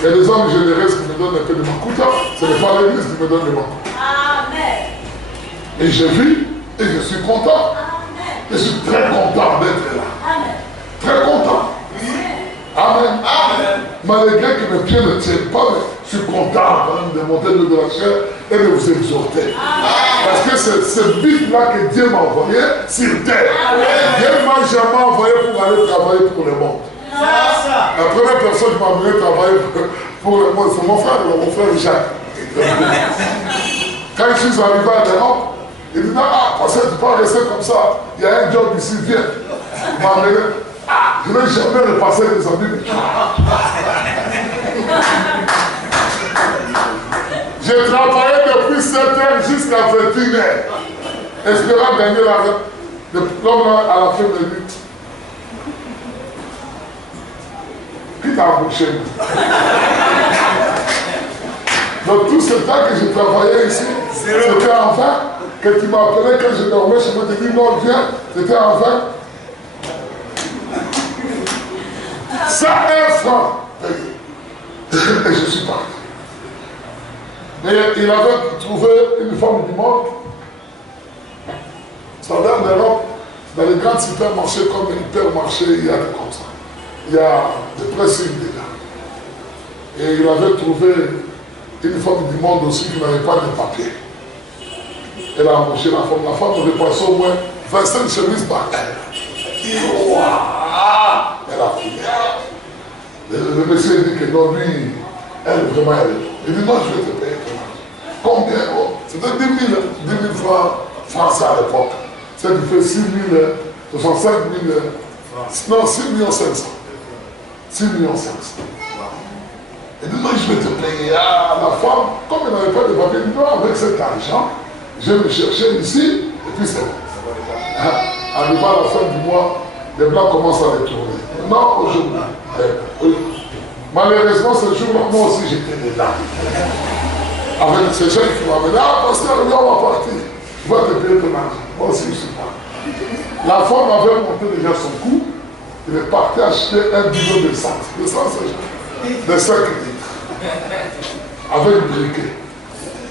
Il y a des hommes généreux qui me donnent un peu de makuta. Ce n'est pas l'église qui me donne le makuta. Amen. Et j'ai vu et je suis content. Je suis très content d'être là. Amen. Très content. Amen. Amen. Malgré que mes pieds ne tiennent pas, mais je suis content quand même de monter de la chair et de vous exhorter. Parce que c'est ce but-là que Dieu m'a envoyé sur terre. Dieu ne m'a jamais envoyé pour aller travailler pour le monde. La première personne qui m'a amené travailler pour le monde, c'est mon frère Jacques. Quand je suis arrivé à l'Europe, il dit, parce que tu peux pas rester comme ça. Il y a un job ici, viens. Il m'a amené. Je n'ai jamais repassé des amis. J'ai travaillé depuis 7 heures jusqu'à 21 heures. Espérant gagner le diplôme à la fin de nuit. Qui t'a embauché? Donc tout ce temps que j'ai travaillé ici, c'était en vain. Que tu m'as appelé quand je dormais, je me dis non, viens, c'était en vain. 101 francs payés. Et je suis parti. Mais il avait trouvé une femme du monde. Ça vient d'Europe, dans les grands supermarchés comme l'hypermarché, il y a des comme ça. Il y a des pressings dedans. Et il avait trouvé une femme du monde aussi qui n'avait pas de papier. Elle a embauché la femme. La femme repassait au moins 25 chemises par elle. Elle a fini. Le monsieur dit que non, lui, elle vraiment, il dit non, je vais te payer ton argent. Combien? C'était 10 000 francs français à l'époque. Ça lui fait 6 000, 65 000, non, 6 500 000. 6 500 000. Il dit non, je vais te payer. Ah, la femme, comme elle n'avait pas de papier, il dit non, avec cet argent, je vais me chercher ici, et puis c'est bon. Arrivé à la fin du mois, les blancs commencent à les tourner. Non, aujourd'hui. Malheureusement, ce jour-là, moi aussi, j'étais là. Avec ces gens qui m'ont amené, pasteur, on va partir. Je vais te payer ton argent. Moi aussi, je suis pas. La femme avait monté déjà son cou. Il est parti acheter un bidon de sang. De sang, c'est de 5 litres. Avec le briquet.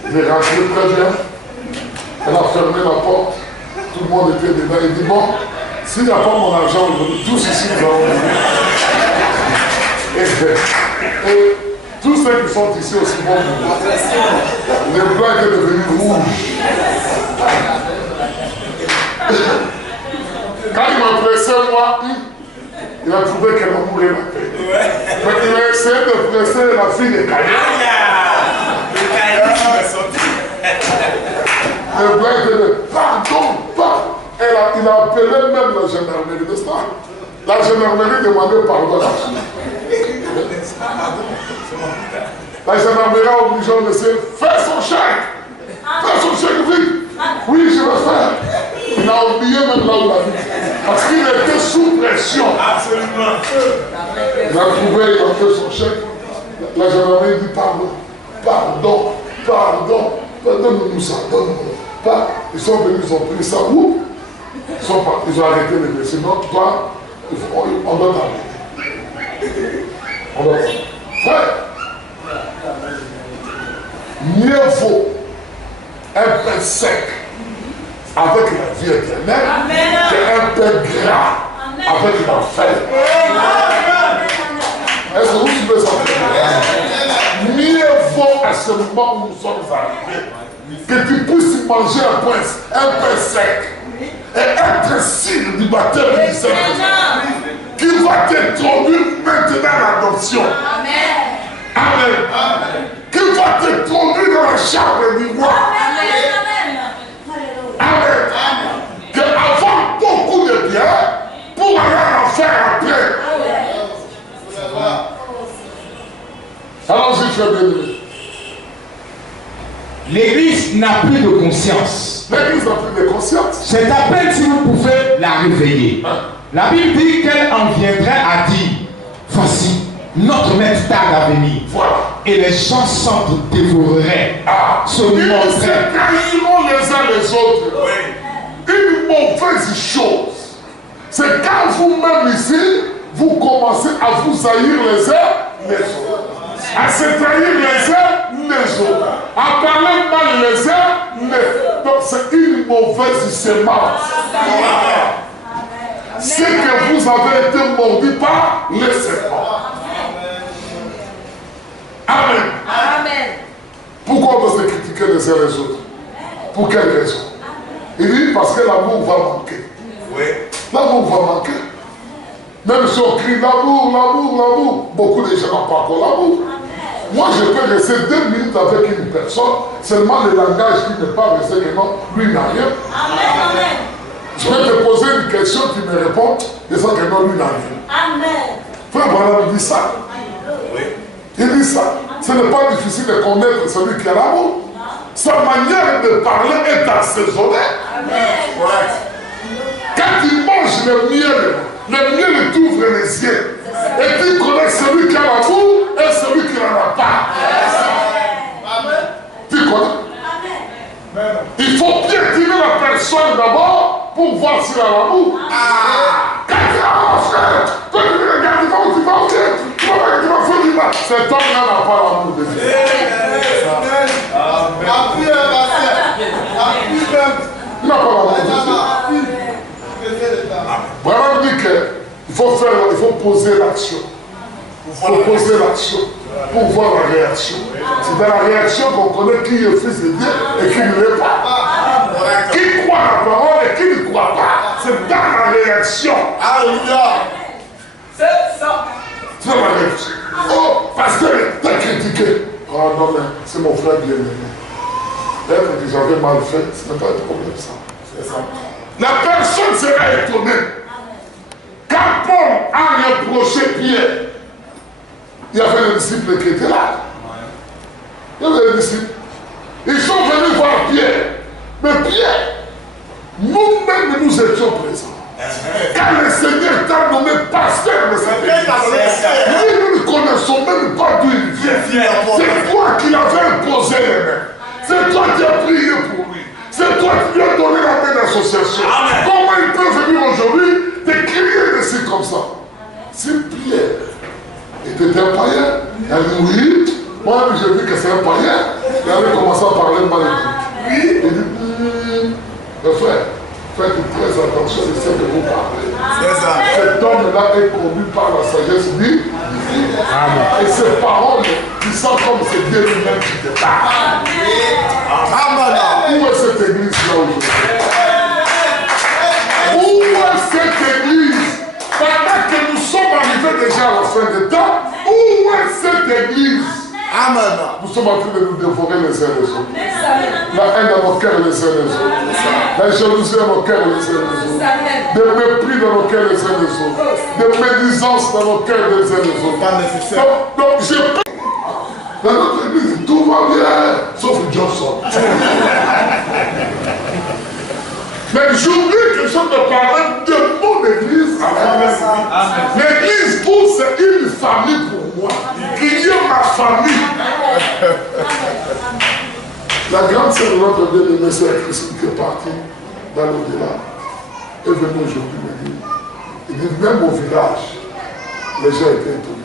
Il est rentré très bien. Elle a fermé la porte. Tout le monde était dedans. Il dit, bon, s'il n'y a pas mon argent aujourd'hui, tous ici, nous allons et tous ceux qui sont ici aussi vont mourir. Les blancs étaient devenus rouges. Quand il m'a pressé, moi, il a trouvé qu'elle a mouru ma paix. Mais il a essayé de presser la fille de Caïn. Les blancs étaient de pardon, pardon. Il a appelé même la gendarmerie, n'est-ce pas? La gendarmerie demandait pardon à la fille. La gendarmerie a obligé le monsieur de faire son chèque. Faire son chèque, oui. Oui, je vais faire. Il a oublié même là où il a dit. Parce qu'il était sous pression. Absolument. Il a trouvé, il a fait son chèque. La gendarmerie dit pardon, pardon, pardon, donne-nous ça, donne-nous. Ils sont venus, ils ont pris ça. Où? Ils ont arrêté le monsieur. Non, toi, on doit t'arrêter. On doit t'arrêter. Frère, mieux vaut un pain sec avec la vie éternelle qu'un pain gras avec l'enfer. Est-ce que vous suivez ça? Mieux vaut à ce moment où nous sommes arrivés que tu puisses manger un pain sec et être signe du baptême du Saint-Esprit qui va t'introduire maintenant à l'adoption. Amen. Qui va t'introduire dans la chambre du roi. Amen. Que avoir beaucoup de bien pour aller en faire après. Allons-y, frère bien-aimé. L'église n'a plus de conscience. L'église n'a plus de conscience. C'est à peine si vous pouvez la réveiller. La Bible dit qu'elle en viendrait à dire, voici, notre maître tarde à venir. Voilà. et les gens s'entre-dévoreraient, se Ils se montraient. trahiront les uns les autres. Une mauvaise chose, c'est quand vous-même ici, vous commencez à vous haïr les uns les autres, à se trahir les uns les autres, à parler mal les uns les autres. Donc c'est une mauvaise sémence. C'est que vous avez été mordu par les serpents. Amen. Amen. Pourquoi on doit se critiquer les uns les autres? Pour quelle raison? Il dit parce que l'amour va manquer. Oui. L'amour va manquer. Même si on crie l'amour, l'amour, l'amour, beaucoup de gens n'ont pas encore l'amour. Moi, je peux rester 2 minutes avec une personne, seulement le langage qui n'est pas resté que non, lui n'a rien. Amen. Je vais te poser une question, tu me réponds, disant que non, lui n'a rien. Amen. Frère Branham dit ça. Oui. Il dit ça. Ce n'est pas difficile de connaître celui qui a l'amour. Sa manière de parler est assaisonnée. Correct. Quand il mange le miel t'ouvre les yeux. Et tu connais celui qui a l'amour et celui qui n'en a pas. Tu connais? Il faut piétiner la personne d'abord pour voir s'il a l'amour. Quand tu as mon frère, toi tu me regardes, tu vas ok. Tu vas faire du mal. Cet homme-là n'a pas l'amour de Dieu. Il n'a pas l'amour de Dieu. Branham dit qu'il faut poser l'action. Il faut poser l'action pour voir la réaction. C'est dans la réaction qu'on connaît qui est fils de Dieu et qui ne l'est pas. Qui croit la parole et qui ne croit pas. C'est dans la réaction. Alléluia. C'est ça. C'est dans la réaction. Oh, pasteur, t'as critiqué. Oh non, mais c'est mon frère bien-aimé. Peut-être que j'avais mal fait, ce n'est pas un problème ça. C'est ça. La personne sera étonnée. Quand Paul a reproché Pierre, il y avait les disciples qui étaient là. Il y avait les disciples. Ils sont venus voir Pierre. Mais Pierre, nous-mêmes nous étions présents. Quand le Seigneur t'a nommé pasteur de cette église, nous ne connaissons même pas d'où il vient. C'est toi qui l'avais imposé les mains. C'est toi qui as prié pour lui. C'est toi qui lui as donné la main d'association. Comment il peut venir aujourd'hui te crier dessus comme ça? Si Pierre était un païen, il a dit oui, moi j'ai vu que c'est un païen, il avait commencé à parler mal de lui. Oui, il dit, mes frères, faites très attention de ce que vous parlez. Cet homme-là est conduit par la sagesse divine. Et ces paroles qui sont comme c'est Dieu lui-même qui te parle. Où est cette église-là aujourd'hui? Où est cette église? Pendant que nous sommes arrivés déjà à la fin des temps, où est cette église? Amen. Nous sommes en train de nous dévorer les uns les autres. La haine dans nos cœurs les uns les autres. La jalousie dans nos cœurs les uns les autres. De mépris dans nos cœurs les uns les autres. De médisance dans nos cœurs les uns les autres. Pas nécessaire. Donc j'ai... Dans notre église, tout va bien, sauf Johnson. Mais j'oublie quelque chose de parler de mon église. L'église, pour c'est une famille pour moi. Il y a ma famille. La grande sœur de notre bien-aimée, c'est Christine qui est partie dans l'au-delà. Elle est venue aujourd'hui me dire. Il dit, même au village, les gens étaient étonnés.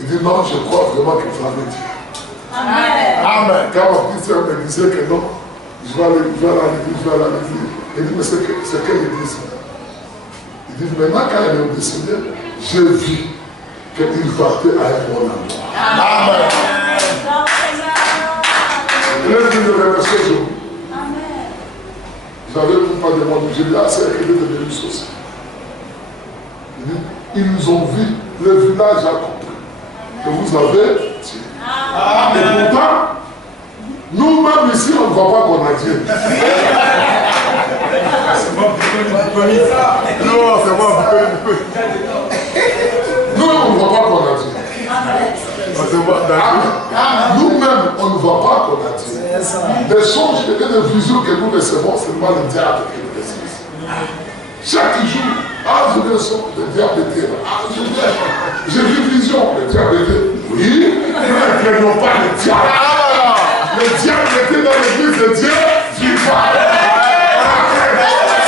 Il dit, non, je crois vraiment qu'il fallait dire. Amen. Quand ma petite sœur me disait que non, je vais aller à l'église, il dit, mais c'est quelle église? Il dit, maintenant quand elle est au décédé, j'ai vu qu'il partait à un bon endroit. Amen. Laisse Dieu le remercier aujourd'hui. J'avais tout pas demandé, j'ai dit, ah, c'est que Dieu de venir aussi. Ils nous ont vu, le village a compris que vous avez Dieu. Et pourtant, nous-mêmes ici, on ne voit pas qu'on a Dieu. C'est bon, non, c'est bon, nous, on ne voit pas qu'on a Dieu. Nous-mêmes, on ne voit pas qu'on a Dieu. Des songes et des visions que nous recevons, c'est pas le diable qui nous recève. Chaque jour, ah, je le sens, le diable était là. Ah, j'ai vu vision, le diable était. Oui, craignons pas le diable. Le diable était dans l'église de Dieu, qui parle.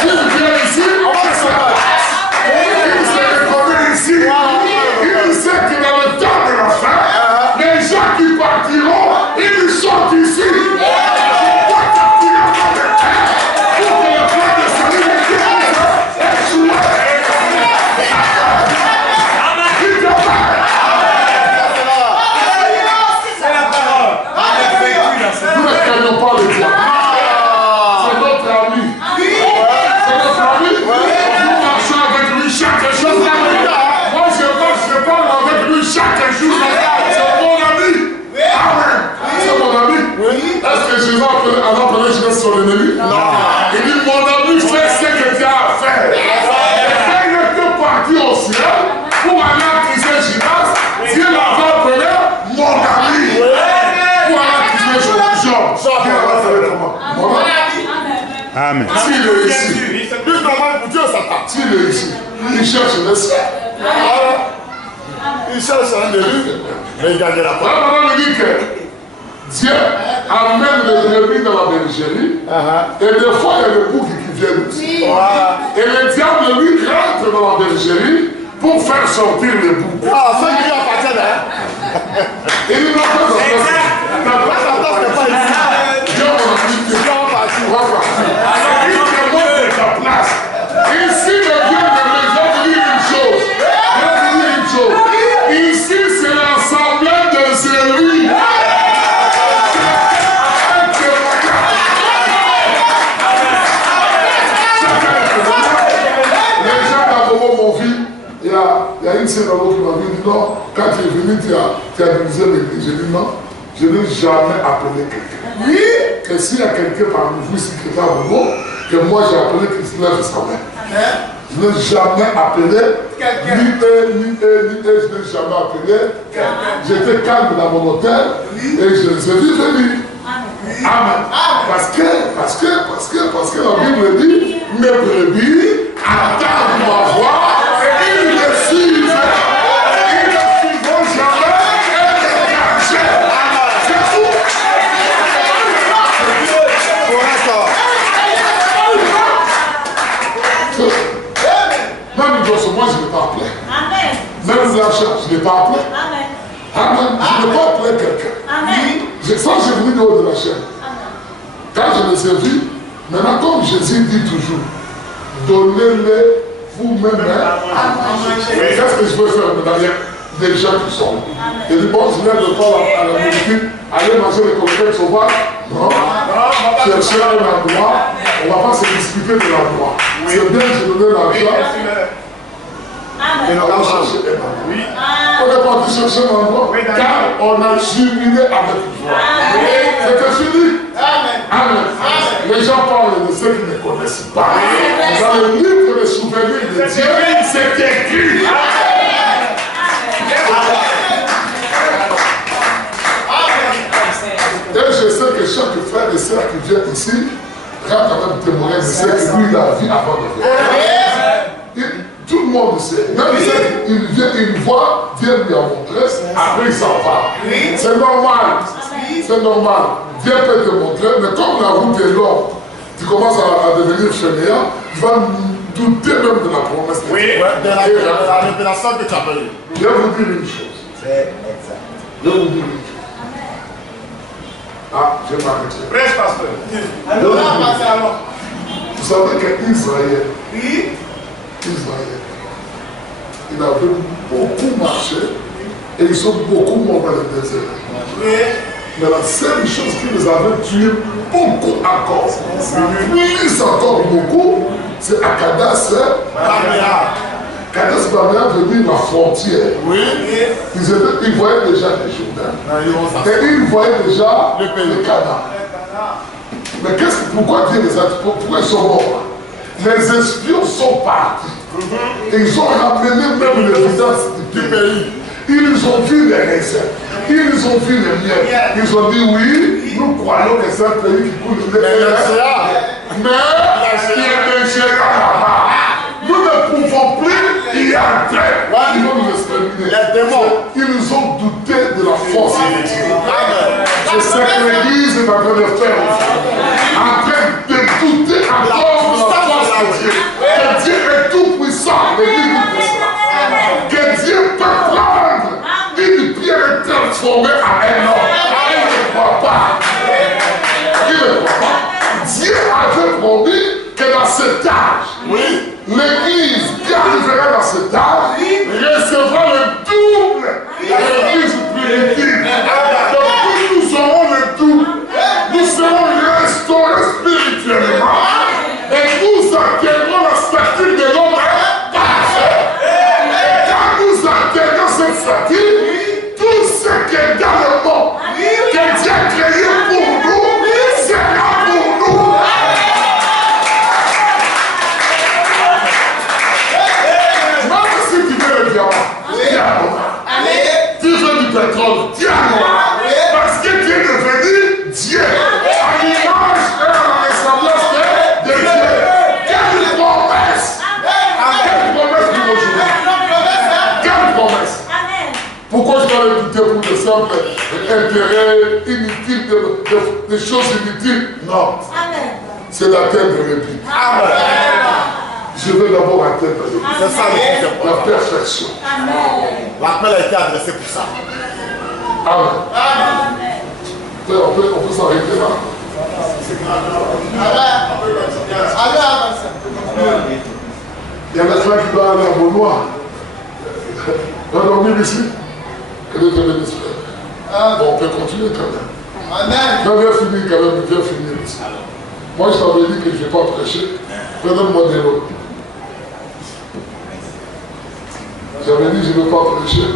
Si vous venez ici, on va se faire. Il se reconnaît ici. Il sait que dans le temps de la fin, les gens qui partiront, ils sortent ici. Pourquoi t'as-tu pas de terre pour que le plan de salut de Dieu échoue? Il te parle. C'est la parole. Nous ne craignons pas le diable. C'est notre ami. C'est notre ami. Nous marchons avec lui chaque jour. Moi, je parle avec lui chaque jour. C'est mon ami. Amen. C'est mon ami. Est-ce que Jésus a appelé Jésus son ennemi? Non. Il dit, mon ami, fais ce que tu as à faire. Et quand il était parti au ciel pour aller accuser Judas, Dieu l'avait appelé mon ami. Pour aller accuser Jean. Dieu l'avait appelé comment? Mon ami. Amen. S'il est ici, Plus normal pour Dieu, Satan. s'il est ici, il cherche le ciel. Il cherche un de lui, mais il gagnera pas. La parole nous dit que Dieu amène les brebis dans la bergerie, et des fois il y a des boucs qui viennent aussi. Et le diable lui rentre dans la bergerie pour faire sortir les boucs. Ah, ceux qui lui appartiennent, hein? Et il dit non, Satan, c'est pas ici. Dieu mon ami, tu vas partir. Il te montre ta place. Ici, le Dieu de je vais vous dire une chose. Je vais vous dire une chose. Ici, c'est l'assemblée de Zélie. Les gens d'abord m'ont vu. Il y a une synagogue qui m'a dit non, quand tu es venu, tu as divisé l'église. J'ai dit non, je n'ai jamais appelé quelqu'un. Oui. Et s'il y a quelqu'un parmi vous ici qui est à Bobo, que moi j'ai appelé qui se lève sa main. Je n'ai jamais appelé ni eux, je n'ai jamais appelé. J'étais calme dans mon hôtel et je les ai vus venir. Amen. Parce que la Bible dit, mes brebis attendent ma voix et ils me suivent. Ils ne suivront jamais et les cacher. C'est tout. Même dans ce mois, je ne l'ai pas appelé. Même la chair, je ne l'ai pas appelé. Amen. Je ne l'ai pas appelé quelqu'un. Ça, j'ai venu de haut de la chaîne. Quand je les ai vus, maintenant, comme Jésus dit toujours, donnez-les vous-même. Qu'est-ce que je veux faire maintenant? Des gens qui sont là. Il dit, bon, je viens de pas à la nourriture, aller manger les coquillettes sauvages. Non. Chercher un endroit, on ne va pas se disputer de l'endroit. C'est bien de donner l'argent. On va chercher un endroit. On est parti chercher un endroit, car on a jubilé avec joie. C'était fini. Amen. Les gens parlent de ceux qui ne connaissent pas. Dans le livre des souvenirs de Dieu, c'est écrit. Et je sais que chaque frère et sœur qui vient ici rend quand même témoigner de ce que lui il a vu avant de venir. Tout le monde sait. Même il vient, il voit, Dieu lui a montré, après il s'en va. C'est normal. C'est normal. Dieu peut te montrer, mais comme la route est longue, tu commences à devenir fainéant, tu vas douter même de la promesse de Dieu. Oui, de la révélation que tu as payée. Je vais vous dire une chose. C'est exact. Je vais vous dire une chose. Ah, je vais m'arrêter. Prêche, pasteur. Vous savez qu'Israël, il avait beaucoup marché et ils sont beaucoup morts dans le désert. Mais la seule chose qui les avait tués beaucoup encore, plus encore beaucoup, c'est à Kadesh Barnea veut dire la frontière. Ils voyaient déjà les Jourdains. Et ils voyaient déjà le Canaan. Mais pourquoi Dieu les a tués? Pourquoi ils sont morts? Les espions sont partis. Et ils ont ramené même l'évidence du pays. Ils ont vu les raisins. Ils ont vu les miels. Ils ont dit oui, nous croyons que c'est un pays qui coule le lait. Mais il y a des géants là-bas. Nous ne pouvons plus y entrer. Ils vont nous exterminer. Ils ont douté de la force de Dieu. en train de faire, en train de douter encore de la force de Dieu. Que Dieu est tout puissant, que Dieu peut prendre une pierre et transformer en un homme. Il ne croit pas. Il ne croit pas. Dieu avait promis que dans cet âge, l'Église qui arrivera dans cet âge recevra le double de l'Église primitive. Donc nous aurons le double. Nous serons restaurés spirituellement et nous accueillerons la statue de l'homme parfait. Quand nous atteignons cette statue, tout ce qui est dans le monde que Dieu a créé pour nous sera pour nous. Même si tu veux le diamant, tu veux du pétrole, diamant. Parce que tu es devenu Dieu, à l'image et à la ressemblance de Dieu. Quelle promesse! Quelle promesse pour aujourd'hui? Quelle promesse? Pourquoi je dois l'écouter pour de simples intérêts inutiles, des choses inutiles? Non. C'est d'atteindre le but. Je veux d'abord atteindre le but. C'est ça le but. La perfection. L'appel a été adressé pour ça. Amen. On peut s'arrêter là. Il y a maintenant qui doit aller à Beaunois. On va dormir ici. Que Dieu te bénisse. Bon, on peut continuer quand même. Quand bien fini, quand même, bien finir ici. Moi, je t'avais dit que je ne vais pas prêcher. Donne-moi des lots. J'avais dit que je ne vais pas prêcher.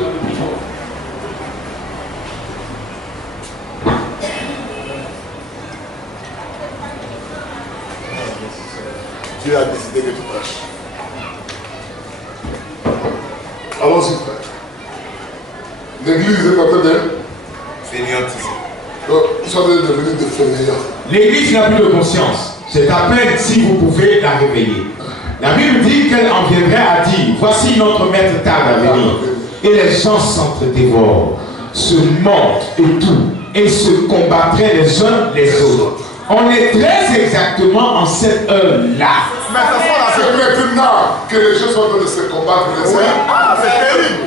Dieu a décidé que tu prêches. Allons-y, frère. L'église est en train de Fainéantiser. Vous savez devenir des fainéants. L'église n'a plus de conscience. C'est à peine si vous pouvez la réveiller. La Bible dit qu'elle en viendrait à dire, voici notre maître tarde à venir. Et les gens s'entre-dévorent, se mentent et tout, et se combattraient les uns les autres. On est très exactement en cette heure-là. C'est maintenant que les gens sont en train de se combattre les uns. C'est terrible.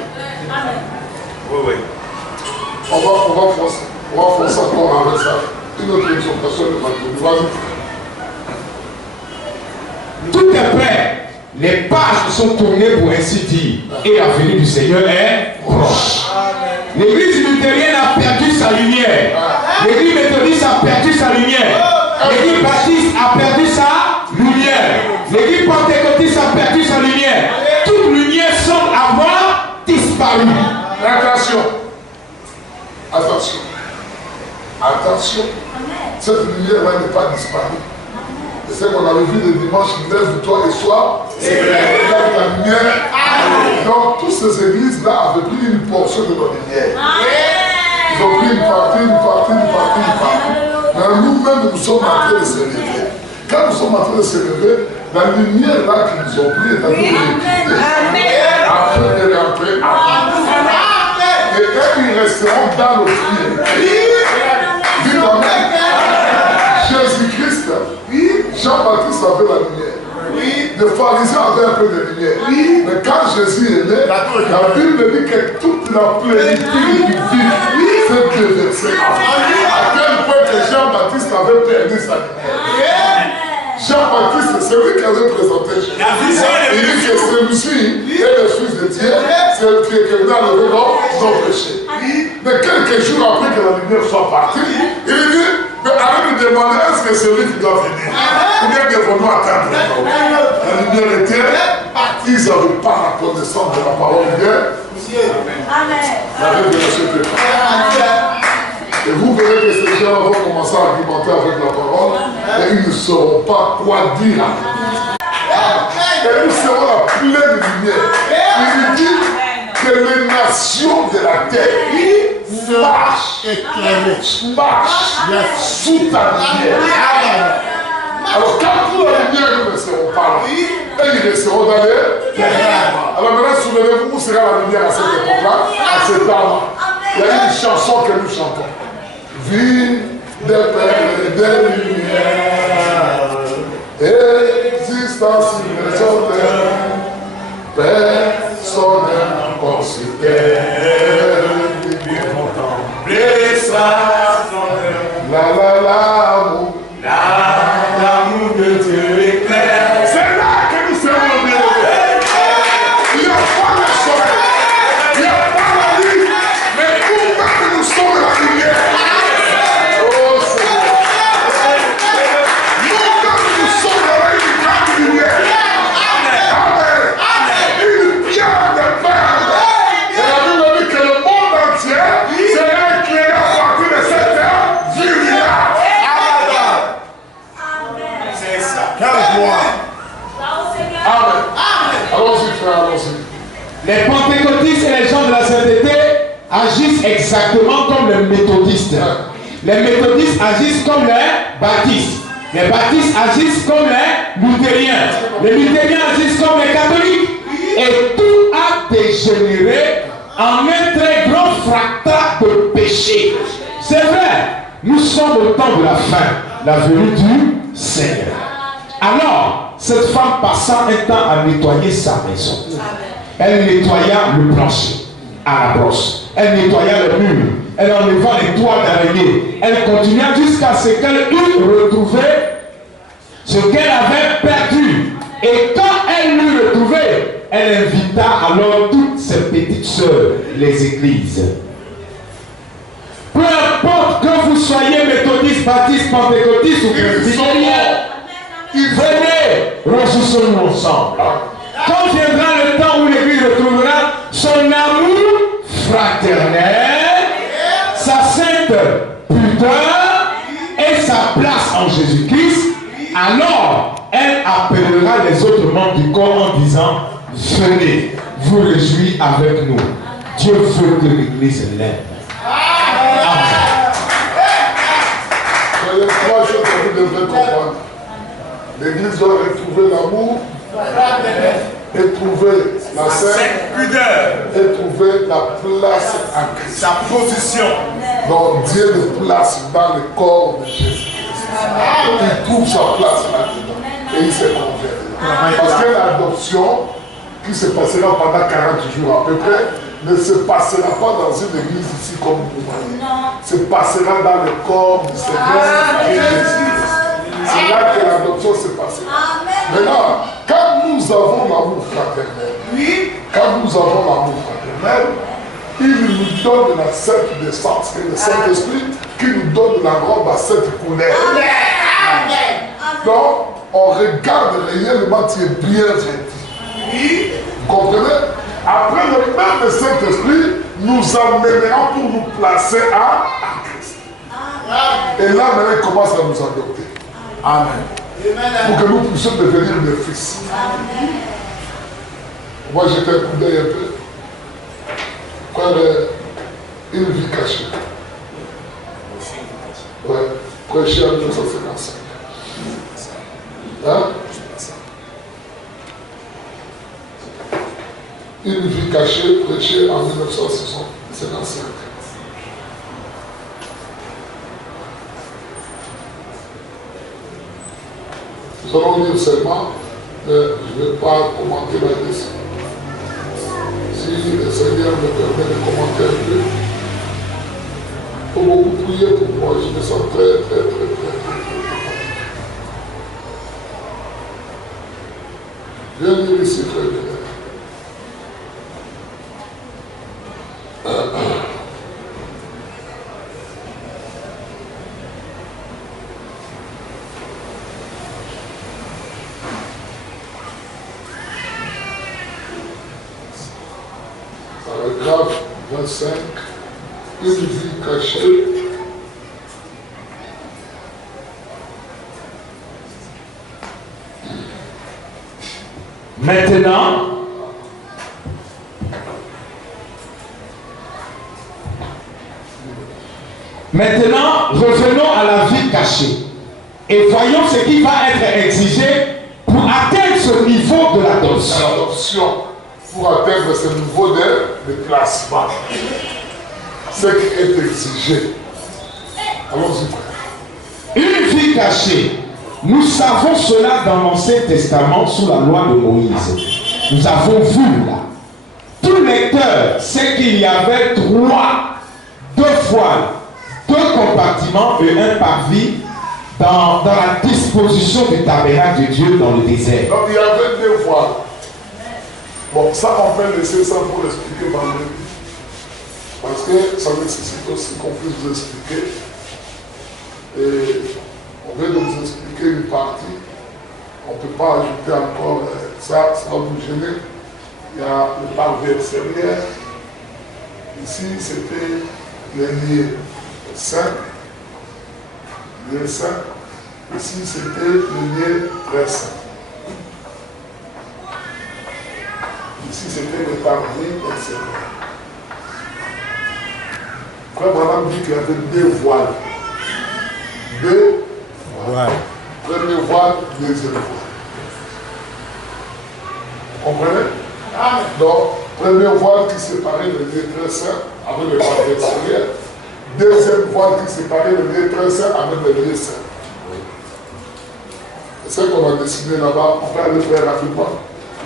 Oui. On va foncer encore avec ça. Une autre exhortation de Matthieu. Vas-y. Tout est prêt. Les pages sont tournées pour ainsi dire. Et la venue du Seigneur est proche. L'église luthérienne a perdu sa lumière. L'église méthodiste a perdu sa lumière. L'église baptiste a perdu sa lumière. L'église pentecôtiste a perdu sa lumière. Toute lumière semble avoir disparu. Attention. Attention. Attention. Cette lumière-là n'est pas disparue. C'est ce qu'on avait vu le dimanche, lève-toi et sois. Regarde la lumière. Donc, toutes ces églises-là avaient pris une portion de la lumière. Ils ont pris une partie. Mais nous-mêmes, nous sommes en train de se lever. Quand nous sommes en train de se lever, la lumière-là qu'ils ont pris est en train de l'écouter. Après de rentrer et eux, ils resteront dans le fil. Dis Amen. Jésus-Christ, Jean-Baptiste avait la lumière. Les pharisiens avaient un peu de lumière. Mais quand Jésus est né, la Bible dit que toute la plénitude du Fils s'est déversée. À tel point que Jean-Baptiste avait perdu sa lumière. Jean-Baptiste, c'est celui qui avait présenté Jésus. Il dit que celui-ci est le Fils de Dieu, c'est le qui est venu enlever nos péchés. Mais quelques jours après que la lumière soit partie, il dit, mais allez nous demander, est-ce que c'est lui qui doit venir? Ou bien devons-nous attendre? La lumière était partie, ils n'avaient pas la connaissance de la parole de Dieu. La révélation de Dieu. Et vous verrez que ces gens vont commencer à argumenter avec la parole et ils ne sauront pas quoi dire. Et nous serons la pleine lumière. Il dit que les nations de la terre marchent sous ta lumière. Alors quand nous la lumière, nous ne serons pas là. Et ils resteront dans les ténèbres. Alors maintenant, souvenez-vous où sera la lumière à cette époque-là, à cet temps-là. Il y a une chanson que nous chantons. Vive des pères et des lumières, existence universelle, personne n'en considère, l'amour de Dieu est clair. C'est là que nous serons bien. Il n'y a pas le soleil, il n'y a pas la nuit, mais nous-mêmes nous sommes la lumière. Oh Seigneur. Nous-mêmes nous sommes une grande lumière. Amen. Une pierre de perle. Et la Bible dit que le monde entier sera éclairé à partir de cette terre lumière. C'est ça. Quelle joie. Amen. Allons-y, frère, allons-y. Les pentecôtistes et les gens de la sainteté agissent exactement comme les méthodistes. Les méthodistes agissent comme les baptistes. Les baptistes agissent comme les luthériens. Les luthériens agissent comme les catholiques. Et tout a dégénéré en un très grand fracas de péché. C'est vrai, nous sommes au temps de la fin, la venue du Seigneur. Alors, cette femme passant un temps à nettoyer sa maison. Elle nettoya le plancher à la brosse. Elle nettoya le mur. Elle enleva les toiles d'araignée. Elle continua jusqu'à ce qu'elle eût retrouvé ce qu'elle avait perdu. Et quand elle l'eut retrouvé, elle invita alors toutes ses petites sœurs, les églises. Peu importe que vous soyez méthodiste, baptiste, pentecôtiste ou presbytérien, venez, ressourçons-nous ensemble. Quand viendra le temps où l'Église retrouvera son amour fraternel, sa sainte pudeur et sa place en Jésus-Christ, alors elle appellera les autres membres du corps en disant: venez, vous réjouir avec nous. Dieu veut que l'Église l'aime. Amen. Il y a trois choses que vous devrez comprendre. L'Église doit retrouver l'amour, et trouver la sainte pudeur, et trouver la place en Christ. sa position. Donc Dieu le place dans le corps de Jésus. Il trouve sa place là-dedans et il se convertit. Parce que l'adoption qui se passera pendant 40 jours à peu près ne se passera pas dans une église ici comme vous voyez. Se passera dans le corps du Seigneur et Jésus. C'est là que l'adoption se passera. Maintenant, quand nous avons l'amour fraternel, il nous donne la sainte descente et le Saint-Esprit qui nous donne la robe à cette couleur. Donc, on regarde réellement qui est bien vêtu. Vous comprenez? Après, le même Saint-Esprit nous amènera pour nous placer à Christ. Et là, maintenant, il commence à nous adopter. Amen. Pour que nous puissions devenir des fils. Moi, j'étais un coup d'œil un peu. Une vie cachée. Ouais, prêché en 1955. Hein? Une vie cachée, prêchée en 1955. Nous allons lire seulement, mais je ne vais pas commenter là-dessus. Si le Seigneur me permet de commenter un peu, il faut beaucoup prier pour moi. Je me sens très. Viens lire ici, frère bien. Paragraphe 25, une vie cachée. Maintenant, revenons à la vie cachée et voyons ce qui va être exigé pour atteindre ce niveau de l'adoption. Pour atteindre ce niveau de placement. Ce qui est exigé. Allons-y, frère. vie cachée. Nous savons cela dans l'Ancien Testament sous la loi de Moïse. Nous avons vu là. Tout lecteur sait qu'il y avait deux voiles, 2 compartiments et un parvis dans la disposition du tabernacle de Dieu dans le désert. Donc il y avait 2 voiles. Bon, ça on peut laisser ça pour l'expliquer par le parce que ça nécessite aussi qu'on puisse vous expliquer. Et on vient de vous expliquer une partie. On ne peut pas ajouter encore ça va vous gêner. Il y a le parvis extérieur. Ici, c'était les lieux saints. Ici, c'était le lieu très saint. Ici, c'était le parvis extérieur. Frère Branham dit qu'il y avait 2 voiles. 2 voiles. Première voile, deuxième voile. Vous comprenez? Donc, première voile qui séparait le lieu très saint avec le parvis extérieur. Deuxième voile qui séparait le lieu très saint avec le lieu saint. C'est ce qu'on a dessiné là-bas. On peut aller faire rapidement.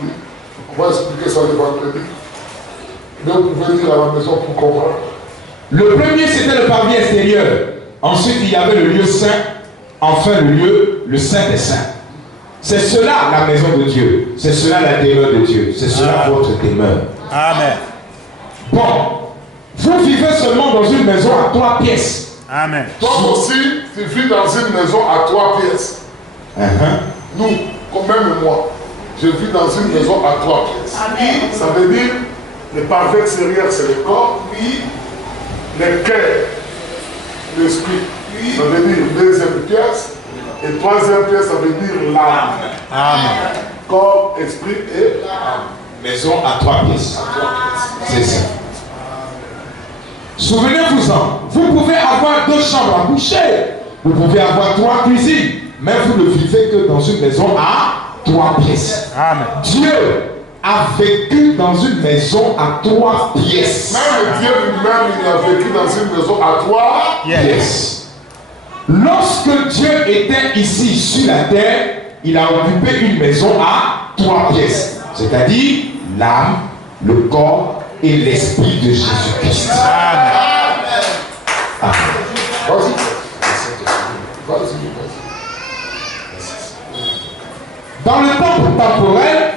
Oui. On va expliquer ça le vendredi. Mais vous pouvez lire à la maison pour comprendre. Le premier, c'était le parvis extérieur. Ensuite, il y avait le lieu saint. Enfin, le saint des saints. C'est cela la maison de Dieu. C'est cela la demeure de Dieu. C'est cela votre demeure. Amen. Bon, vous vivez seulement dans une maison à 3 pièces. Amen. Toi aussi, tu vis dans une maison à 3 pièces. Nous, comme même moi, je vis dans une maison à 3 pièces. Amen. Ça veut dire, le parvis extérieur, c'est le corps, puis le cœur, l'esprit. Ça veut dire deuxième pièce. Et troisième pièce, ça veut dire l'âme. Amen. Corps, esprit et âme. Maison à 3 pièces. C'est ça. Souvenez-vous-en, vous pouvez avoir 2 chambres à coucher. Vous pouvez avoir 3 cuisines. Mais vous ne vivez que dans une maison à 3 pièces. Amen. Dieu a vécu dans une maison à 3 pièces. Même Dieu lui-même, il a vécu dans une maison à 3 pièces. Lorsque Dieu était ici sur la terre, il a occupé une maison à 3 pièces. C'est-à-dire l'âme, le corps et l'esprit de Jésus-Christ. Amen. Amen. Vas-y. Dans le temple temporel,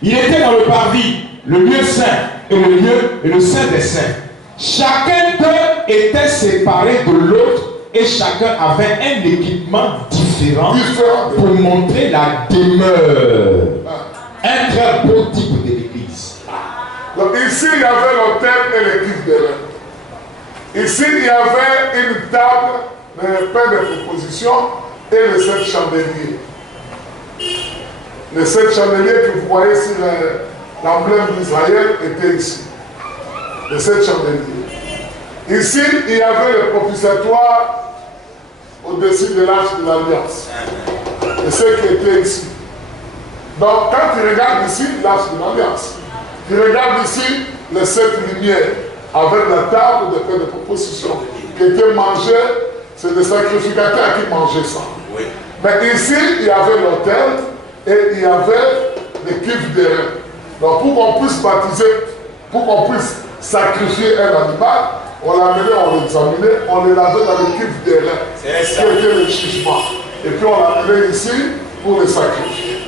il était dans le parvis, le lieu saint et le saint des saints. Chacun d'eux était séparé de l'autre et chacun avait un équipement différent pour montrer la demeure. Un très beau type de l'église. Donc ici, il y avait l'autel et l'équipe de l'air. Ici, il y avait une table, le pain de proposition et les 7 chandeliers. Les 7 chandeliers que vous voyez sur l'emblème d'Israël étaient ici. Les 7 chandeliers. Ici, il y avait le propitiatoire au-dessus de l'arche de l'Alliance. Et ce qui était ici. Donc, quand tu regardes ici, l'arche de l'Alliance, tu regardes ici les 7 lumières avec la table de pain de proposition qui était mangée, c'est des sacrificateurs qui mangeaient ça. Oui. Mais ici, il y avait l'autel et il y avait l'équipe des reins. Donc, pour qu'on puisse baptiser, pour qu'on puisse sacrifier un animal, on l'amenait, on l'examinait, on les lavait dans l'équipe des reins, qui était le jugement. Et puis on l'amenait ici pour les sacrifier.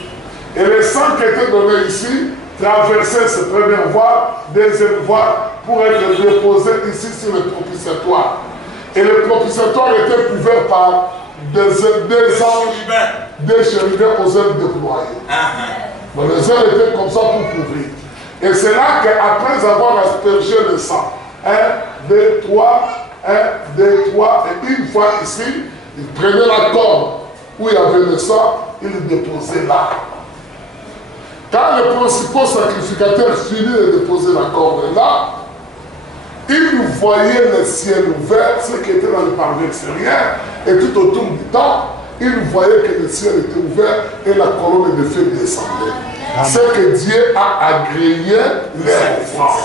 Et le sang qui était donné ici traversait cette première voie, deuxième voie, pour être déposé ici sur le propitiatoire. Et le propitiatoire était couvert par des anges, des chérubins aux ailes déployées. Donc les ailes étaient comme ça pour couvrir. Et c'est là qu'après avoir aspergé le sang, 1, 2, 3, 1, 2, 3, et une fois ici, il prenait la corde où il y avait le sang, il le déposait là. Quand le principal sacrificateur finit de déposer la corde là, il voyait le ciel ouvert, ce qui était dans le parvis extérieur, et tout autour du temps, il voyait que le ciel était ouvert et la colonne de feu descendait. C'est que Dieu a agréé les offrandes.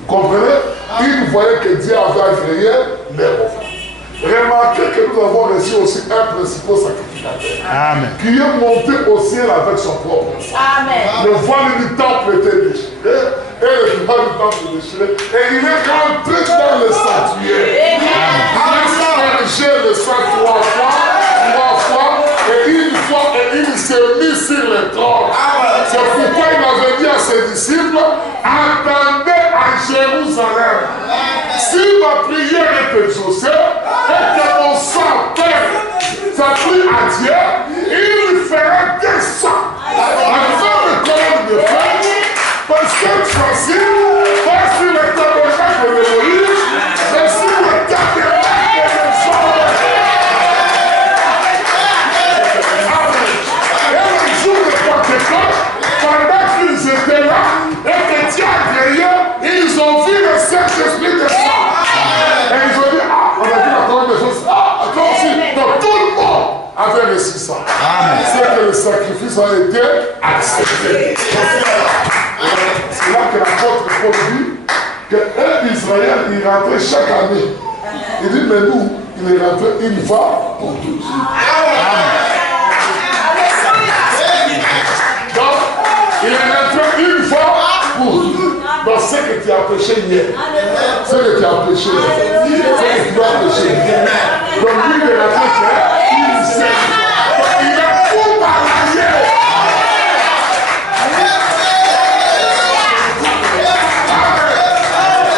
Vous comprenez? Il voyait que Dieu avait agréé les offrandes. Remarquez que nous avons reçu aussi un principal sacrificateur. Amen. Qui est monté au ciel avec son propre sang. Amen. Le voile du temple était déchiré. Et le voile du temple est déchiré. Et il est rentré dans le sanctuaire. Il a aspergé le sang 3 fois. Et une fois, et il s'est mis sur le trône. C'est pourquoi il avait dit à ses disciples, attendez à Jérusalem. Si ma prière est exaucée, et que mon sang s'applique à Dieu, il fera descendre la colonne de feu, parce que cette fois-ci, pas sur le tabernacle de Moïse, mais sur le tabernacle de son. Et le jour de Pentecôte, pendant qu'ils étaient là, et que Dieu a créé, ils ont vu le Saint-Esprit descendre. Et ils ont dit, ah, on a vu la colonne de feu. Ah, toi aussi. Donc tout le monde avait reçu ça. C'est que le sacrifice a été accepté. C'est là que l'apôtre Paul dit que Israël, il rentrait chaque année. Il dit, mais nous, il est rentré une fois pour toutes. Donc, il est rentré une fois pour toutes. Donc, ce que tu as péché hier, ce que tu as péché, ce que tu dois pécher. Donc, lui, il est rentré, il sait. Il est tout par l'arrière.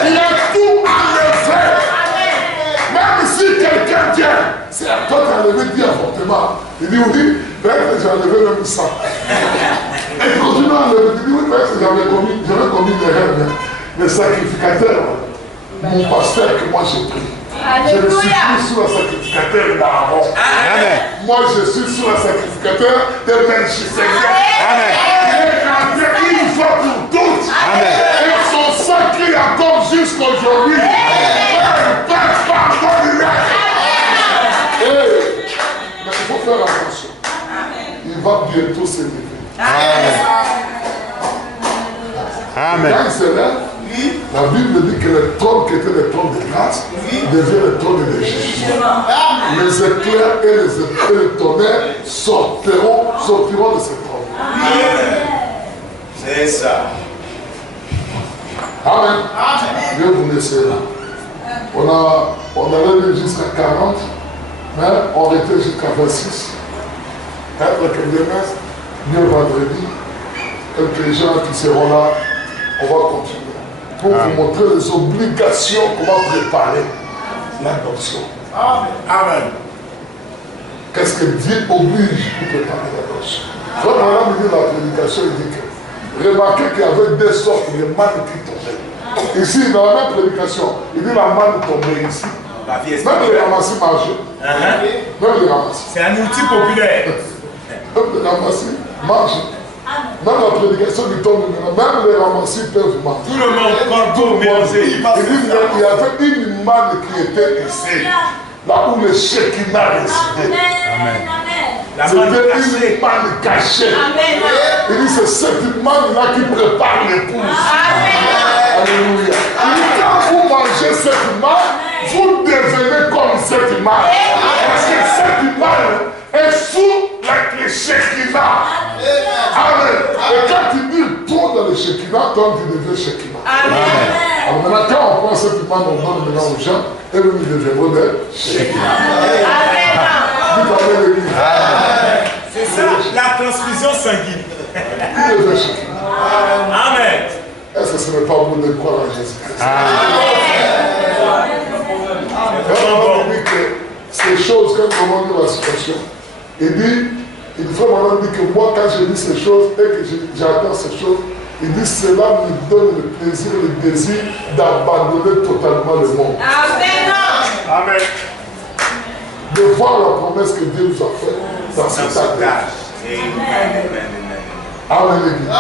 Il a tout enlevé. Même si quelqu'un vient, c'est à toi qui as enlevé 10 avortements. Il dit oui, peut-être que j'ai enlevé même ça. Et il continue à enlever. Il dit oui, peut-être que j'avais commis des rêves. Le sacrificateur, mon pasteur que moi j'ai pris. Je ne suis plus sous le sacrificateur d'Aaron. Moi je suis sous le sacrificateur de Melchisedec. Il est rentré une fois pour toutes. Et son sang crie encore jusqu'aujourd'hui. Père, pardonne-le. Mais il faut faire attention. Il va bientôt s'élever. Amen. Quand il se lève, la Bible dit que le trône qui était le trône de grâce devient le trône de jugement. Les éclairs et les tonnerres sortiront de ce trône. C'est ça. Amen. Dieu vous laisse là. On allait jusqu'à 40, mais on était jusqu'à 26. Peut-être que demain, mieux vendredi, quelques gens qui seront là, on va continuer. Pour vous montrer les obligations qu'on va préparer l'adoption. Amen. Qu'est-ce que Dieu oblige pour préparer l'adoption? Quand on a dit la prédication, il dit que remarquez qu'il y avait deux sortes de mannes qui tombaient. Ici, dans la même prédication, il dit la manne tombait ici. Même les ramassis marchaient. Même les ramassis. C'est un outil populaire. Même les ramassis marchent. Même la prédication du temps de même les ramassis peuvent marcher. Tout le monde prend tout manger. Il y avait une manne qui était ici, là où le Shekinah résidait. C'était une manne cachée. Il dit c'est cette manne-là qui prépare l'épouse. Alléluia. Il dit quand vous mangez cette manne, vous devenez comme cette manne. Parce que cette manne est sous le Shekinah. Amen. Et quand tu dis trop dans le Shekinah, toi tu deviens Shekinah. Alors maintenant, quand on prend cette manne, on donne maintenant aux gens, et nous deviendrons des Shekinah. C'est ça, la transfusion sanguine. Qui devient Shekinah? Amen. Est-ce que ce n'est pas bon de croire en Jésus-Christ? On dit que ces choses, quand on dit la situation, il faut vraiment dire que moi, quand je dis ces choses et que j'attends ces choses, il dit cela me donne le plaisir, le désir d'abandonner totalement le monde. Amen. De voir la promesse que Dieu nous a faite dans cet âge. Amen. L'église.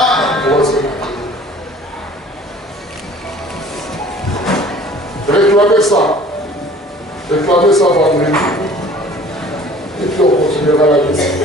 Réclamez ça vendredi. Et puis on continuera la mission.